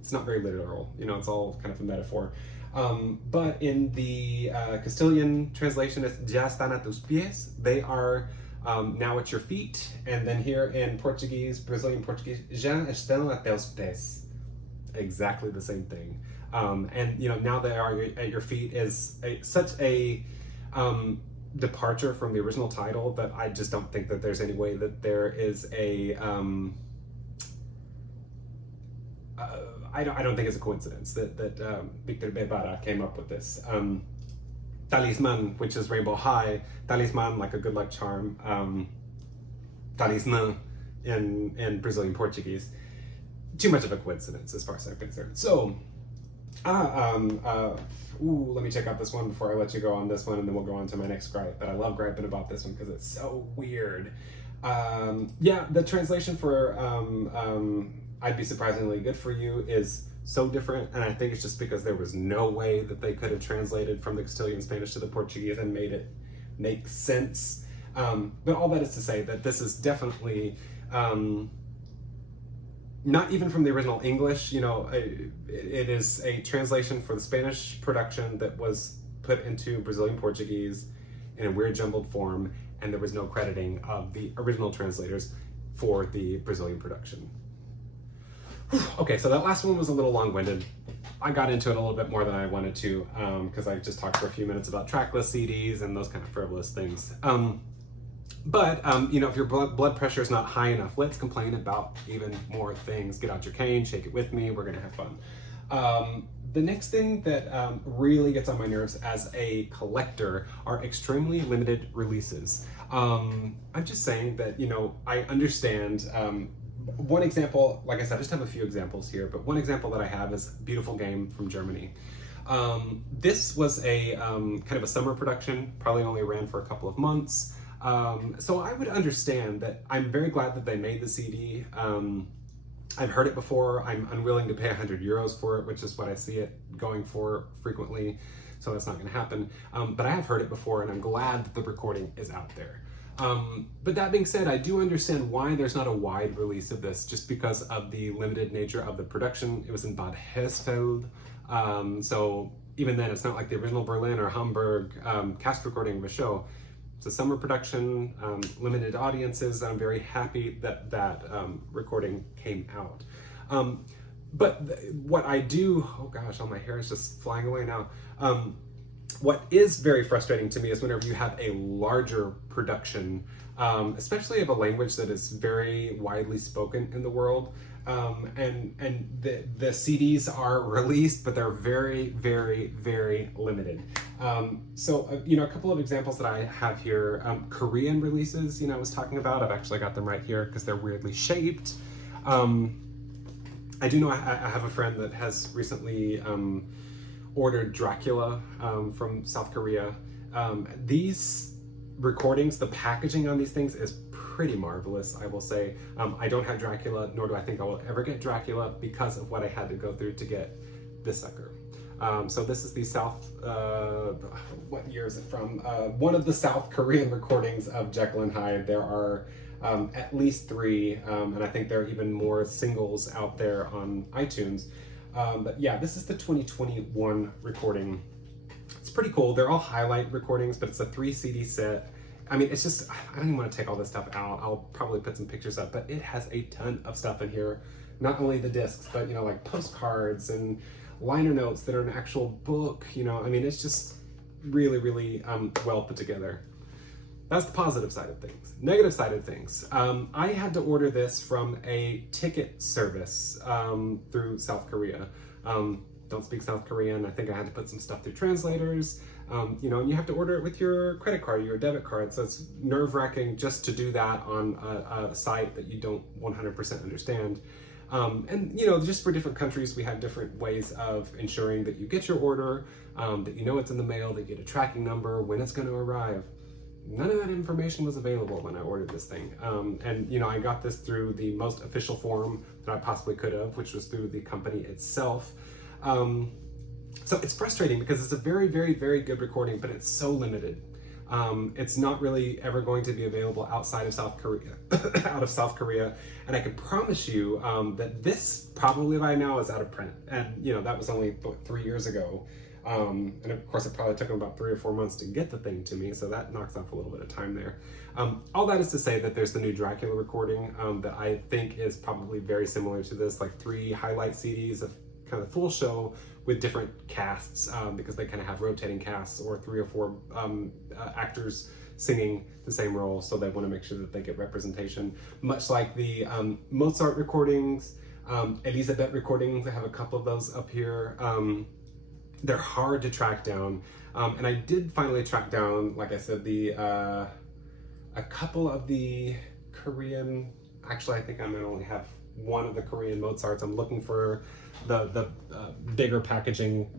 it's not very literal, you know, it's all kind of a metaphor. But in the Castilian translation, it's Ya están a tus pies. They are now at your feet. And then here in Portuguese, Brazilian Portuguese, Ya estão a teus pés. Exactly the same thing. And you know, now they are at your feet is such a departure from the original title that I just don't think that there's any way that there is a I don't think it's a coincidence that Victor Bebara came up with this. Talisman, which is Rainbow High, talisman, like a good luck charm, talisman in Brazilian Portuguese. Too much of a coincidence as far as I'm concerned. So, let me check out this one before I let you go on this one, and then we'll go on to my next gripe. But I love griping about this one because it's so weird. Yeah, the translation for I'd Be Surprisingly Good For You is so different, and I think it's just because there was no way that they could have translated from the Castilian Spanish to the Portuguese and made it make sense. But all that is to say that this is definitely not even from the original English. You know, it is a translation for the Spanish production that was put into Brazilian Portuguese in a weird jumbled form, and there was no crediting of the original translators for the Brazilian production. Okay, so that last one was a little long-winded. I got into it a little bit more than I wanted to, because I just talked for a few minutes about trackless CDs and those kind of frivolous things. But you know, if your blood pressure is not high enough, let's complain about even more things. Get out your cane, shake it with me, we're gonna have fun. The next thing that really gets on my nerves as a collector are extremely limited releases. I'm just saying that, you know, I understand. One example, like I said, I just have a few examples here, but one example that I have is Beautiful Game from Germany. This was a kind of a summer production, probably only ran for a couple of months. So I would understand that. I'm very glad that they made the CD. I've heard it before. I'm unwilling to pay 100 euros for it, which is what I see it going for frequently. So that's not going to happen. But I have heard it before, and I'm glad that the recording is out there. But that being said, I do understand why there's not a wide release of this, just because of the limited nature of the production. It was in Bad Hersfeld. So even then, it's not like the original Berlin or Hamburg cast recording of a show. It's a summer production, limited audiences. I'm very happy that that recording came out. But what I do, oh gosh, all my hair is just flying away now. What is very frustrating to me is whenever you have a larger production, especially of a language that is very widely spoken in the world, and the CDs are released, but they're very, very, very limited. So, you know, a couple of examples that I have here, Korean releases, you know, I was talking about, I've actually got them right here because they're weirdly shaped. I do know I have a friend that has recently ordered Dracula from South Korea. These recordings, the packaging on these things is pretty marvelous, I will say. I don't have Dracula, nor do I think I will ever get Dracula because of what I had to go through to get this sucker. So this is the South, what year is it from? One of the South Korean recordings of Jekyll and Hyde. There are at least 3, and I think there are even more singles out there on iTunes. But yeah, this is the 2021 recording. It's pretty cool. They're all highlight recordings, but it's a 3 CD set. I mean, it's just, I don't even want to take all this stuff out. I'll probably put some pictures up, but it has a ton of stuff in here. Not only the discs, but, you know, like postcards and liner notes that are an actual book, you know. I mean, it's just really, really well put together. That's the positive side of things. Negative side of things. I had to order this from a ticket service through South Korea. don't speak South Korean. I think I had to put some stuff through translators, you know, and you have to order it with your credit card or your debit card. So it's nerve-wracking just to do that on a site that you don't 100% understand. And you know, just for different countries, we have different ways of ensuring that you get your order, that you know it's in the mail, that you get a tracking number, when it's going to arrive. None of that information was available when I ordered this thing. And you know, I got this through the most official form that I possibly could have, which was through the company itself. So it's frustrating because it's a very, very, very good recording, but it's so limited. It's not really ever going to be available outside of South Korea, out of South Korea. And I can promise you that this probably by now is out of print. And you know, that was only 3 years ago. And of course it probably took them about 3 or 4 months to get the thing to me. So that knocks off a little bit of time there. All that is to say that there's the new Dracula recording that I think is probably very similar to this, like 3 highlight CDs of kind of the full show with different casts, because they kind of have rotating casts, or 3 or 4 actors singing the same role, so they want to make sure that they get representation. Much like the Mozart recordings, Elisabeth recordings, I have a couple of those up here. They're hard to track down, and I did finally track down, like I said, a couple of the Korean, actually I think I might only have one of the Korean Mozarts. I'm looking for the bigger packaging.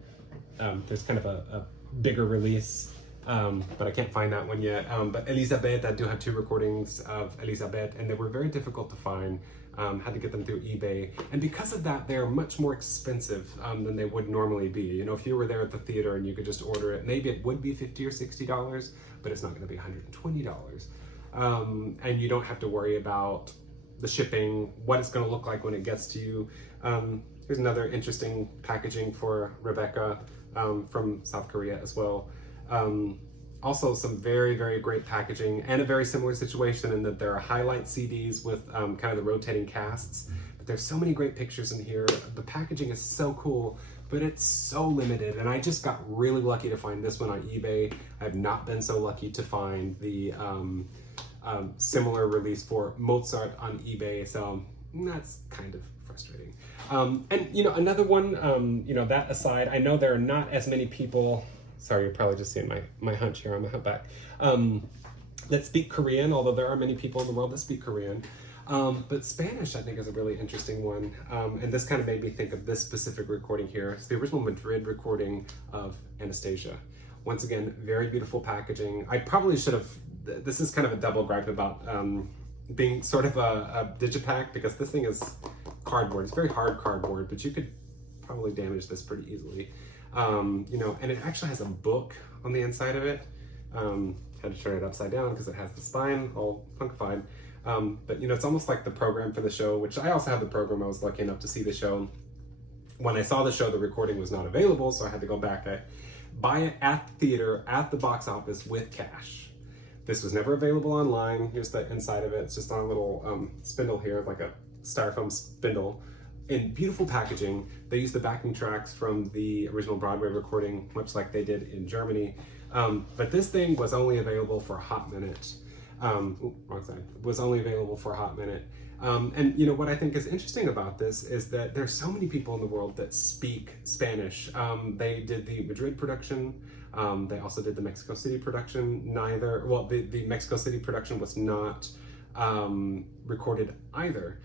There's kind of a bigger release, but I can't find that one yet. But Elisabeth, I do have 2 recordings of Elisabeth, and they were very difficult to find. Had to get them through eBay, and because of that, they're much more expensive than they would normally be. You know, if you were there at the theater and you could just order it, maybe it would be $50 or $60, but it's not going to be $120. And you don't have to worry about the shipping, what it's going to look like when it gets to you. Here's another interesting packaging for Rebecca from South Korea as well. Also some very, very great packaging, and a very similar situation in that there are highlight CDs with kind of the rotating casts, but there's so many great pictures in here. The packaging is so cool, but it's so limited, and I just got really lucky to find this one on eBay. I have not been so lucky to find the similar release for Mozart on eBay, so that's kind of frustrating. And you know, another one, you know, that aside, I know there are not as many people, sorry, you're probably just seeing my hunch here on my humpback, that speak Korean, although there are many people in the world that speak Korean. But Spanish, I think, is a really interesting one. And this kind of made me think of this specific recording here. It's the original Madrid recording of Anastasia. Once again, very beautiful packaging. I probably should have, this is kind of a double gripe about being sort of a digipack, because this thing is cardboard. It's very hard cardboard, but you could probably damage this pretty easily. You know, and it actually has a book on the inside of it. Had to turn it upside down because it has the spine all funkified. But you know, it's almost like the program for the show, which I also have the program. I was lucky enough to see the show. When I saw the show, the recording was not available, so I had to go back. I buy it at the theater, at the box office with cash. This was never available online. Here's the inside of it. It's just on a little spindle here, like a styrofoam spindle. In beautiful packaging. They used the backing tracks from the original Broadway recording, much like they did in Germany. But this thing was only available for a hot minute. Wrong side. Was only available for a hot minute. And you know, what I think is interesting about this is that there's so many people in the world that speak Spanish. They did the Madrid production. They also did the Mexico City production. The Mexico City production was not recorded either.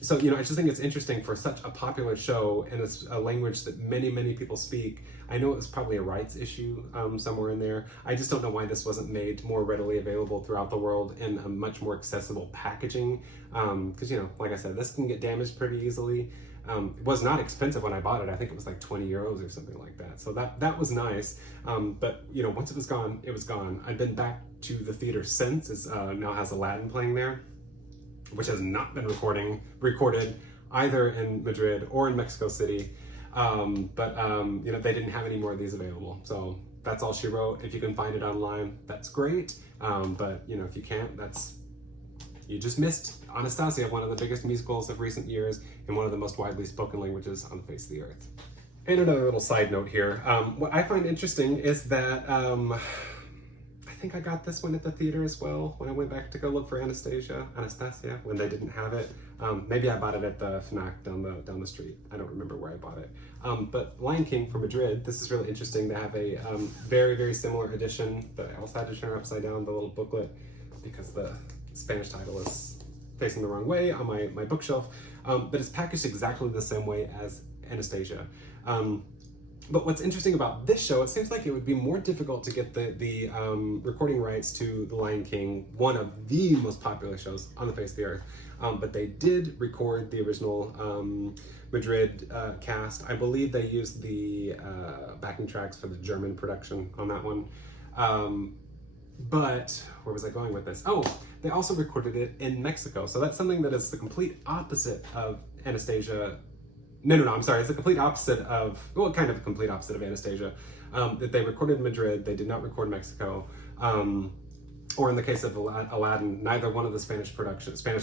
So, you know, I just think it's interesting for such a popular show, and it's a language that many, many people speak. I know it was probably a rights issue somewhere in there. I just don't know why this wasn't made more readily available throughout the world in a much more accessible packaging. Because, you know, like I said, this can get damaged pretty easily. It was not expensive when I bought it. I think it was like 20 euros or something like that. So that was nice. But, you know, once it was gone, it was gone. I've been back to the theater since. It now has Aladdin playing there, which has not been recorded either in Madrid or in Mexico City. But you know, they didn't have any more of these available. So that's all she wrote. If you can find it online, that's great. But you know, if you can't, you just missed Anastasia, one of the biggest musicals of recent years in one of the most widely spoken languages on the face of the earth. And another little side note here. What I find interesting is that I think I got this one at the theater as well when I went back to go look for Anastasia, when they didn't have it. Maybe I bought it at the FNAC down the street. I don't remember where I bought it. But Lion King from Madrid, this is really interesting. They have a very, very similar edition that I also had to turn upside down, the little booklet, because the Spanish title is facing the wrong way on my bookshelf. But it's packaged exactly the same way as Anastasia. But what's interesting about this show, it seems like it would be more difficult to get the recording rights to The Lion King, one of the most popular shows on the face of the earth. But they did record the original Madrid cast. I believe they used the backing tracks for the German production on that one. But where was I going with this? Oh, they also recorded it in Mexico. So that's something that is the complete opposite of Anastasia. No, I'm sorry. It's the complete opposite of, well, kind of a complete opposite of Anastasia. That they recorded in Madrid, they did not record Mexico. Or in the case of Aladdin, neither one of the Spanish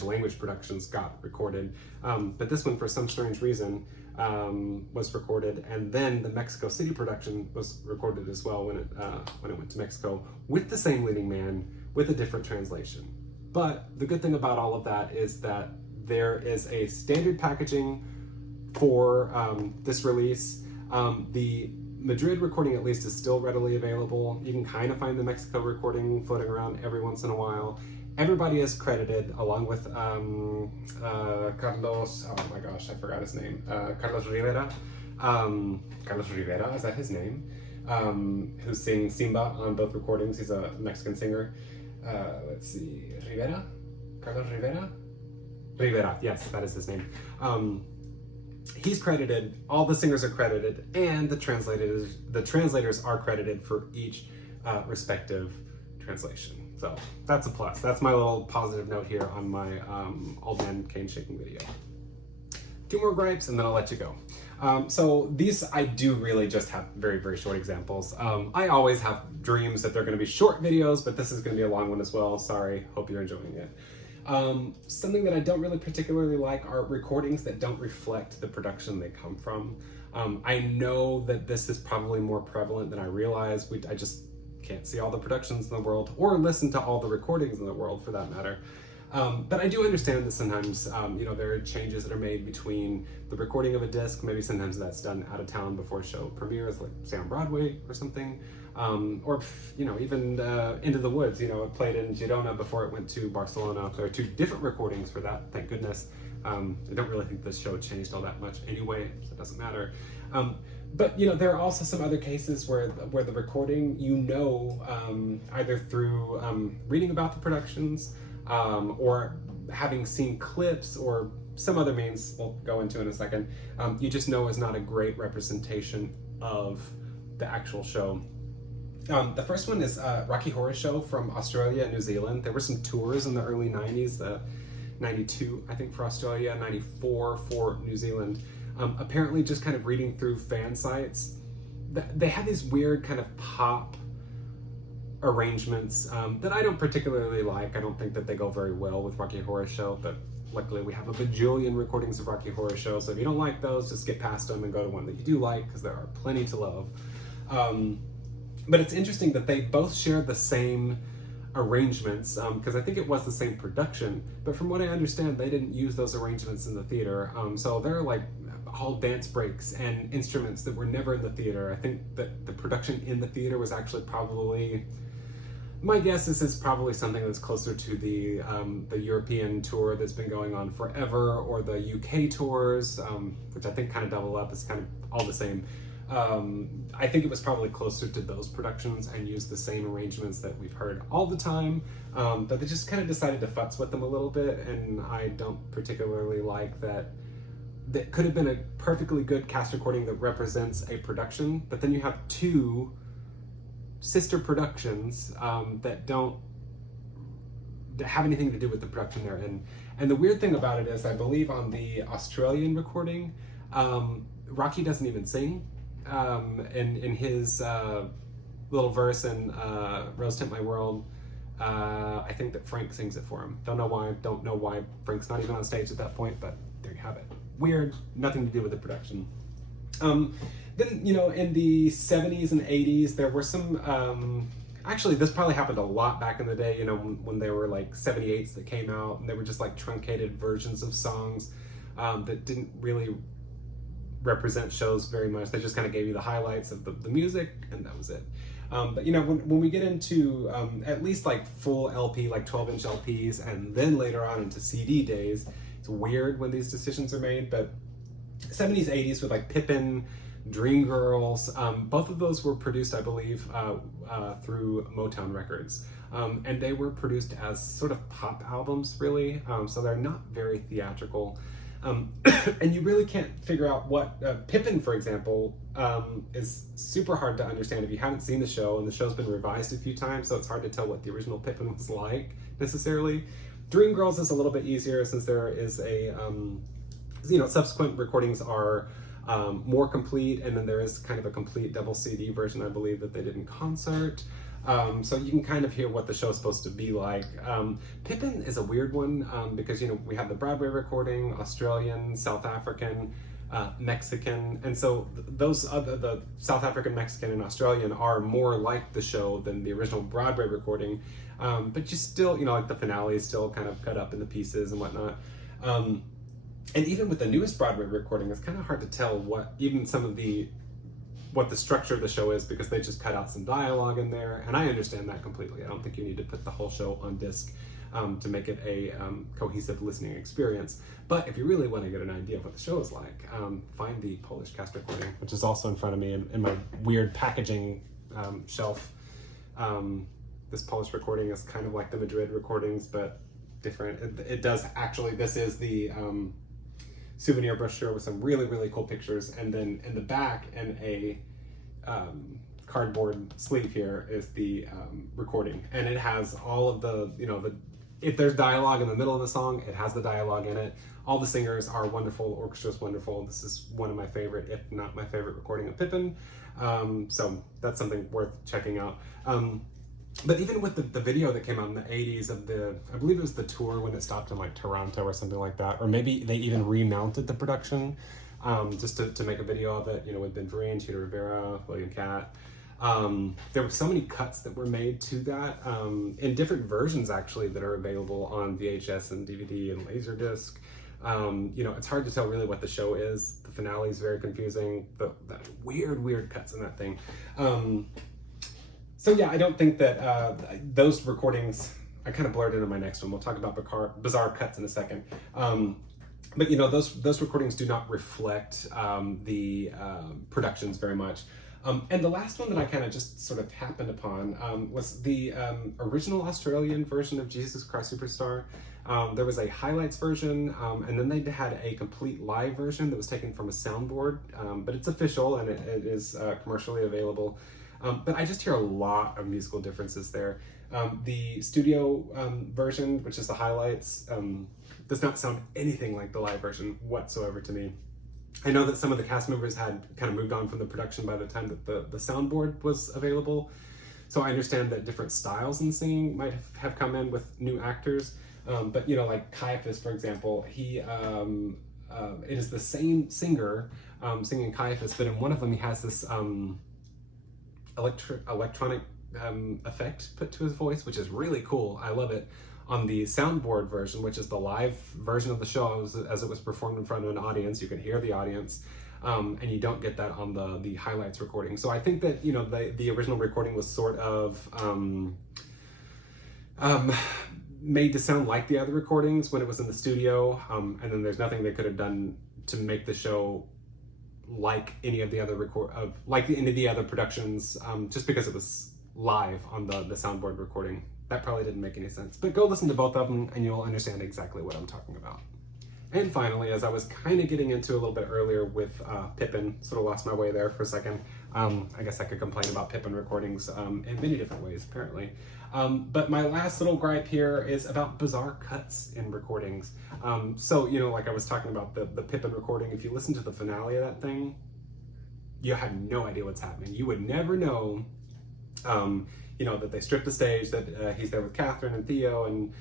language productions got recorded. But this one, for some strange reason, was recorded, and then the Mexico City production was recorded as well when it went to Mexico, with the same leading man, with a different translation. But the good thing about all of that is that there is a standard packaging for this release. The Madrid recording, at least, is still readily available. You can kind of find the Mexico recording floating around every once in a while. Everybody is credited, along with Carlos, oh my gosh, I forgot his name, Carlos Rivera. Carlos Rivera, is that his name? Who sings Simba on both recordings. He's a Mexican singer. Let's see, Rivera? Carlos Rivera? Rivera, yes, that is his name. He's credited, all the singers are credited, and the translators are credited for each respective translation. So that's a plus. That's my little positive note here on my Old Man Cane Shaking video. 2 more gripes and then I'll let you go. So these, I do really just have very, very short examples. I always have dreams that they're going to be short videos, but this is going to be a long one as well. Sorry, hope you're enjoying it. Something that I don't really particularly like are recordings that don't reflect the production they come from. I know that this is probably more prevalent than I realize. I just can't see all the productions in the world, or listen to all the recordings in the world for that matter. But I do understand that sometimes, there are changes that are made between the recording of a disc. Maybe sometimes that's done out of town before show premieres, like say on Broadway or something. Or even Into the Woods, it played in Girona before it went to Barcelona. There are 2 different recordings for that, thank goodness. I don't really think this show changed all that much anyway, so it doesn't matter. But there are also some other cases where the recording, either through reading about the productions, or having seen clips, or some other means we'll go into in a second, you just know is not a great representation of the actual show. The first one is Rocky Horror Show from Australia and New Zealand. There were some tours in the early 90s, 92 I think for Australia, 94 for New Zealand. Apparently, just kind of reading through fan sites, they had these weird kind of pop arrangements that I don't particularly like. I don't think that they go very well with Rocky Horror Show, but luckily we have a bajillion recordings of Rocky Horror Show, so if you don't like those, just get past them and go to one that you do like, because there are plenty to love. But it's interesting that they both share the same arrangements, because I think it was the same production, but from what I understand, they didn't use those arrangements in the theater. So there are like all dance breaks and instruments that were never in the theater. I think that the production in the theater was actually probably, my guess is it's probably something that's closer to the European tour that's been going on forever, or the UK tours, which I think kind of double up, it's kind of all the same. I think it was probably closer to those productions and used the same arrangements that we've heard all the time, but they just kind of decided to futz with them a little bit, and I don't particularly like that. That could have been a perfectly good cast recording that represents a production, but then you have 2 sister productions that don't have anything to do with the production they're in. And the weird thing about it is, I believe on the Australian recording, Rocky doesn't even sing. In his little verse in Rose Tint My World, I think that Frank sings it for him. Don't know why Frank's not even on stage at that point, but there you have it. Weird, nothing to do with the production. Then, in the 70s and 80s, there were some Actually, this probably happened a lot back in the day, you know, when there were like 78s that came out and they were just like truncated versions of songs that didn't really represent shows very much. They just kind of gave you the highlights of the music, and that was it. But you know, when we get into at least like full LP, like 12-inch LPs, and then later on into CD days, it's weird when these decisions are made. But 70s, 80s with like Pippin, Dreamgirls, both of those were produced, I believe, through Motown Records. And they were produced as sort of pop albums, really. So they're not very theatrical. And you really can't figure out what Pippin, for example, is super hard to understand if you haven't seen the show, and the show's been revised a few times, so it's hard to tell what the original Pippin was like necessarily. Dreamgirls is a little bit easier since there is a, you know, subsequent recordings are more complete, and then there is kind of a complete double CD version, I believe, that they did in concert. So you can kind of hear what the show is supposed to be like. Pippin is a weird one because, you know, we have the Broadway recording, Australian, South African, Mexican, and so those the South African, Mexican, and Australian are more like the show than the original Broadway recording. But you still, you know, like the finale is still kind of cut up into pieces and whatnot. And even with the newest Broadway recording, it's kind of hard to tell what the structure of the show is, because they just cut out some dialogue in there, and I understand that completely. I don't think you need to put the whole show on disc to make it a cohesive listening experience. But if you really want to get an idea of what the show is like, find the Polish cast recording, which is also in front of me in my weird packaging shelf. This Polish recording is kind of like the Madrid recordings, but different. It does actually, this is the souvenir brochure with some really, really cool pictures, and then in the back, in a cardboard sleeve here, is the recording, and it has all of the, you know, if there's dialogue in the middle of the song, it has the dialogue in it. All the singers are wonderful, the orchestra is wonderful. This is one of my favorite, if not my favorite, recording of Pippin. So that's something worth checking out. But even with the video that came out in the 80s of I believe it was the tour when it stopped in like Toronto or something like that, or maybe they even remounted the production just to make a video of it, you know, with Ben Vereen, Chita Rivera, William Catt. There were so many cuts that were made to that in different versions actually that are available on VHS and DVD and Laserdisc. You know, it's hard to tell really what the show is. The finale is very confusing. The weird cuts in that thing. So yeah, I don't think that those recordings, I kind of blurred into my next one. We'll talk about bizarre cuts in a second. But you know, those recordings do not reflect the productions very much. And the last one that I kind of just sort of happened upon was the original Australian version of Jesus Christ Superstar. There was a highlights version, and then they had a complete live version that was taken from a soundboard, but it's official and it is commercially available. But I just hear a lot of musical differences there. The studio version, which is the highlights, does not sound anything like the live version whatsoever to me. I know that some of the cast members had kind of moved on from the production by the time that the soundboard was available. So I understand that different styles in singing might have come in with new actors. But you know, like Caiaphas, for example, he it is the same singer singing Caiaphas, but in one of them he has this electronic effect put to his voice, which is really cool. I love it. On the soundboard version, which is the live version of the show as it was performed in front of an audience, you can hear the audience, and you don't get that on the highlights recording. So I think that, you know, the original recording was sort of made to sound like the other recordings when it was in the studio, and then there's nothing they could have done to make the show like any of the other any of the other productions, just because it was live on the soundboard recording. That probably didn't make any sense, but go listen to both of them and you'll understand exactly what I'm talking about. And finally, as I was kind of getting into a little bit earlier with Pippin, sort of lost my way there for a second. I guess I could complain about Pippin recordings in many different ways, apparently. But my last little gripe here is about bizarre cuts in recordings. So, you know, like I was talking about the Pippin recording, if you listen to the finale of that thing, you have no idea what's happening. You would never know, you know, that they stripped the stage, that he's there with Catherine and Theo, and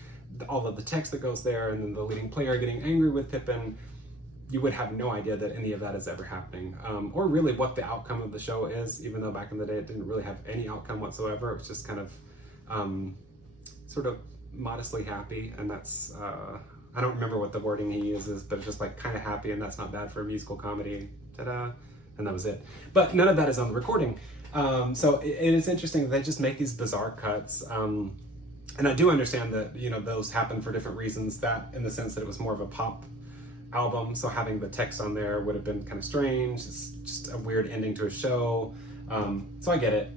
all of the text that goes there, and then the leading player getting angry with Pippin. you would have no idea that any of that is ever happening, or really what the outcome of the show is, even though back in the day it didn't really have any outcome whatsoever. It was just kind of sort of modestly happy, and that's, I don't remember what the wording he uses, but it's just like kind of happy, and that's not bad for a musical comedy, ta-da, and that was it. But none of that is on the recording. So it is interesting that they just make these bizarre cuts. And I do understand that, you know, those happen for different reasons, that in the sense that it was more of a pop album, so having the text on there would have been kind of strange. It's just a weird ending to a show. So I get it.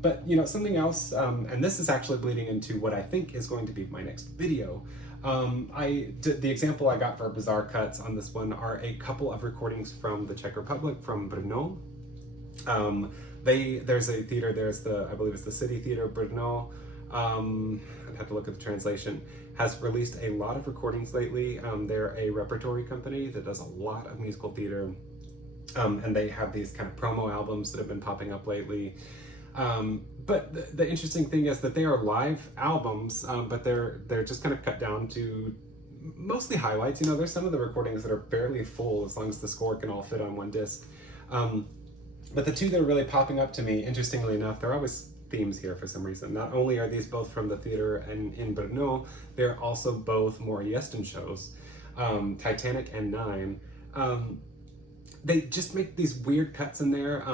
But, you know, something else, and this is actually bleeding into what I think is going to be my next video. The example I got for bizarre cuts on this one are a couple of recordings from the Czech Republic, from Brno. There's a theater, I believe it's the City Theater Brno. I'd have to look at the translation, has released a lot of recordings lately. They're a repertory company that does a lot of musical theater, and they have these kind of promo albums that have been popping up lately. But the interesting thing is that they are live albums, but they're just kind of cut down to mostly highlights. You know, there's some of the recordings that are fairly full as long as the score can all fit on one disc. But the two that are really popping up to me, interestingly enough, they're always themes here for some reason. Not only are these both from the theater and in Brno, they're also both Maury Yeston shows, Titanic and Nine. They just make these weird cuts in there.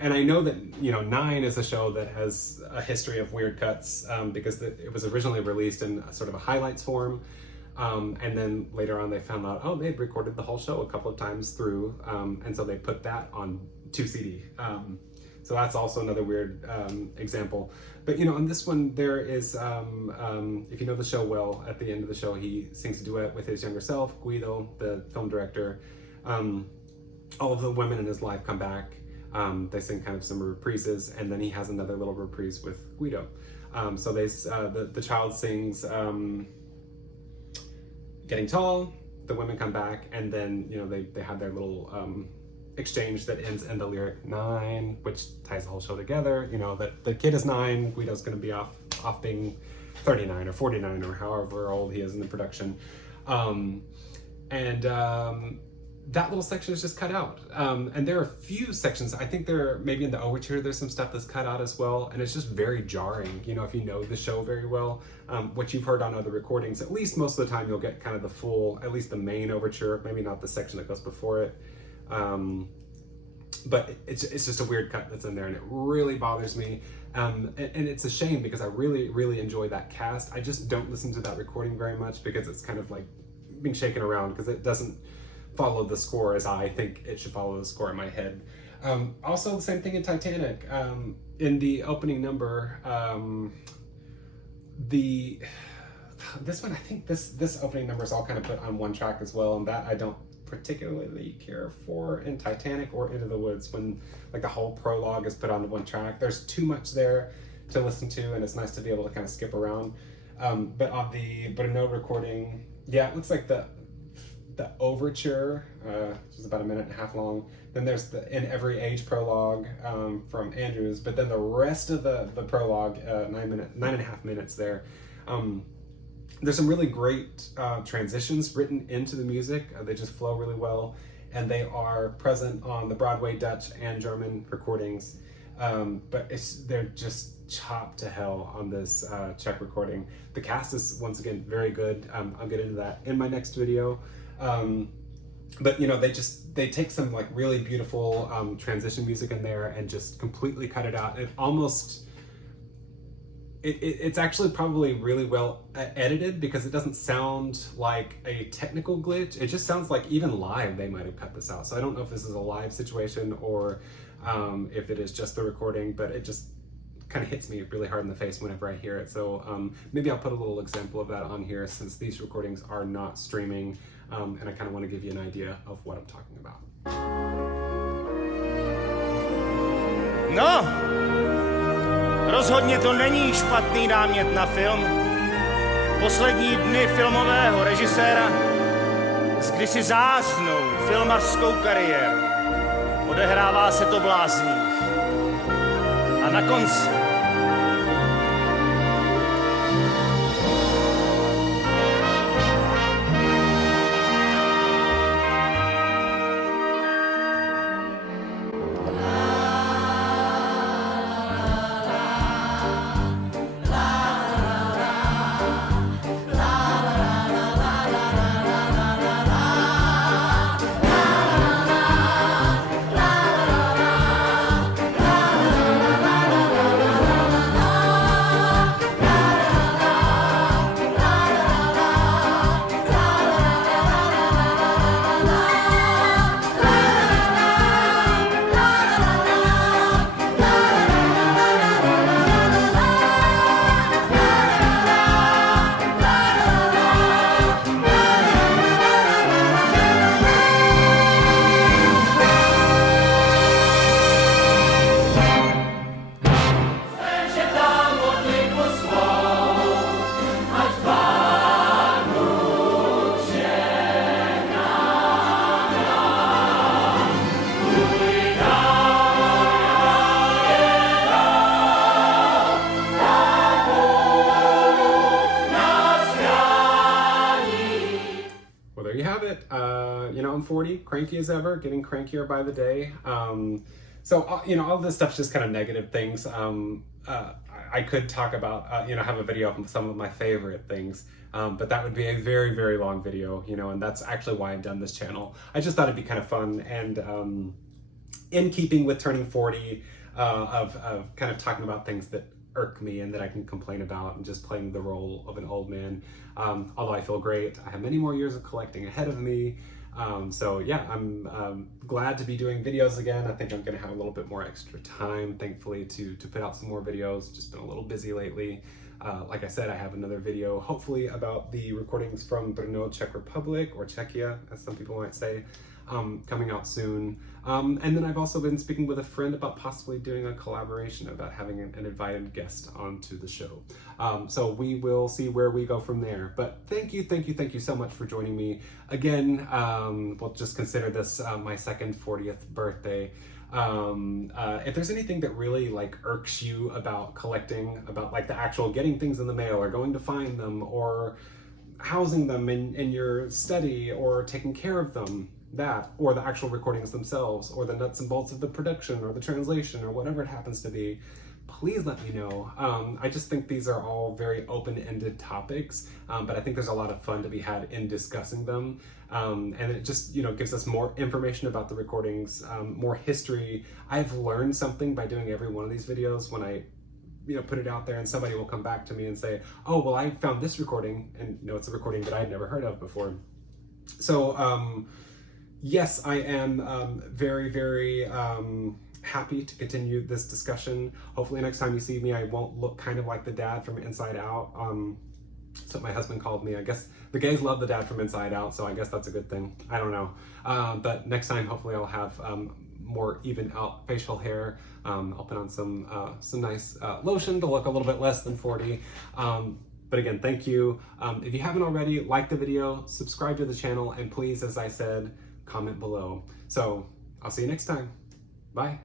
And I know that, you know, Nine is a show that has a history of weird cuts, because it was originally released in sort of a highlights form. And then later on they found out, oh, they'd recorded the whole show a couple of times through. And so they put that on 2 CD. So that's also another weird example. But, you know, on this one, there is, if you know the show well, at the end of the show, he sings a duet with his younger self, Guido, the film director. All of the women in his life come back. They sing kind of some reprises, and then he has another little reprise with Guido. So the child sings Getting Tall, the women come back, and then, you know, they have their little exchange that ends in the lyric 9, which ties the whole show together. You know, that the kid is 9, Guido's going to be off being 39 or 49 or however old he is in the production. That little section is just cut out. And there are a few sections, I think maybe in the overture, there's some stuff that's cut out as well. And it's just very jarring, you know, if you know the show very well, what you've heard on other recordings, at least most of the time you'll get kind of the full, at least the main overture, maybe not the section that goes before it. But it's just a weird cut that's in there, and it really bothers me. And it's a shame because I really, really enjoy that cast. I just don't listen to that recording very much because it's kind of like being shaken around because it doesn't follow the score as I think it should follow the score in my head. Also, the same thing in Titanic. In the opening number, this one, I think this opening number is all kind of put on one track as well, and that I don't particularly care for in Titanic or Into the Woods, when like the whole prologue is put on one track. There's too much there to listen to, and it's nice to be able to kind of skip around. But on the Brno recording, yeah, it looks like the overture, which is about 1.5 minutes long. Then there's the In Every Age prologue from Andrews, but then the rest of the prologue, 9.5 minutes there. There's some really great transitions written into the music. They just flow really well, and they are present on the Broadway, Dutch, and German recordings. But they're just chopped to hell on this Czech recording. The cast is, once again, very good. I'll get into that in my next video. But, you know, they take some like really beautiful transition music in there and just completely cut it out. It's actually probably really well edited because it doesn't sound like a technical glitch. It just sounds like even live they might have cut this out. So I don't know if this is a live situation or if it is just the recording, but it just kind of hits me really hard in the face whenever I hear it. So maybe I'll put a little example of that on here since these recordings are not streaming, and I kind of want to give you an idea of what I'm talking about. No! Rozhodně to není špatný námět na film. Poslední dny filmového režiséra s kdysi zásnou filmařskou kariéru. Odehrává se to v Lázních. A na konci around 40, cranky as ever, getting crankier by the day. So, you know, all this stuff's just kind of negative things. I could talk about, you know, have a video of some of my favorite things, but that would be a very, very long video, you know, and that's actually why I've done this channel. I just thought it'd be kind of fun and in keeping with turning 40, of kind of talking about things that irk me and that I can complain about and just playing the role of an old man. Although I feel great, I have many more years of collecting ahead of me. So yeah, I'm glad to be doing videos again. I think I'm gonna have a little bit more extra time, thankfully, to put out some more videos. Just been a little busy lately. Like I said, I have another video, hopefully about the recordings from Brno, Czech Republic, or Czechia, as some people might say, coming out soon. And then I've also been speaking with a friend about possibly doing a collaboration, about having an invited guest onto the show. So we will see where we go from there. But thank you so much for joining me. Again, we'll just consider this my second 40th birthday. If there's anything that really like irks you about collecting, about like the actual getting things in the mail or going to find them or housing them in your study or taking care of them, that, or the actual recordings themselves, or the nuts and bolts of the production or the translation or whatever it happens to be, please let me know. I just think these are all very open-ended topics, but I think there's a lot of fun to be had in discussing them. And it just, you know, gives us more information about the recordings, more history. I've learned something by doing every one of these videos when I, you know, put it out there and somebody will come back to me and say, oh, well, I found this recording, and you know, it's a recording that I'd never heard of before. So, yes, I am very, very happy to continue this discussion. Hopefully next time you see me, I won't look kind of like the dad from Inside Out. That's what my husband called me. I guess the gays love the dad from Inside Out, so I guess that's a good thing. I don't know. But next time, hopefully I'll have more even out facial hair. I'll put on some nice lotion to look a little bit less than 40. But again, thank you. If you haven't already, like the video, subscribe to the channel, and please, as I said, comment below. So I'll see you next time. Bye.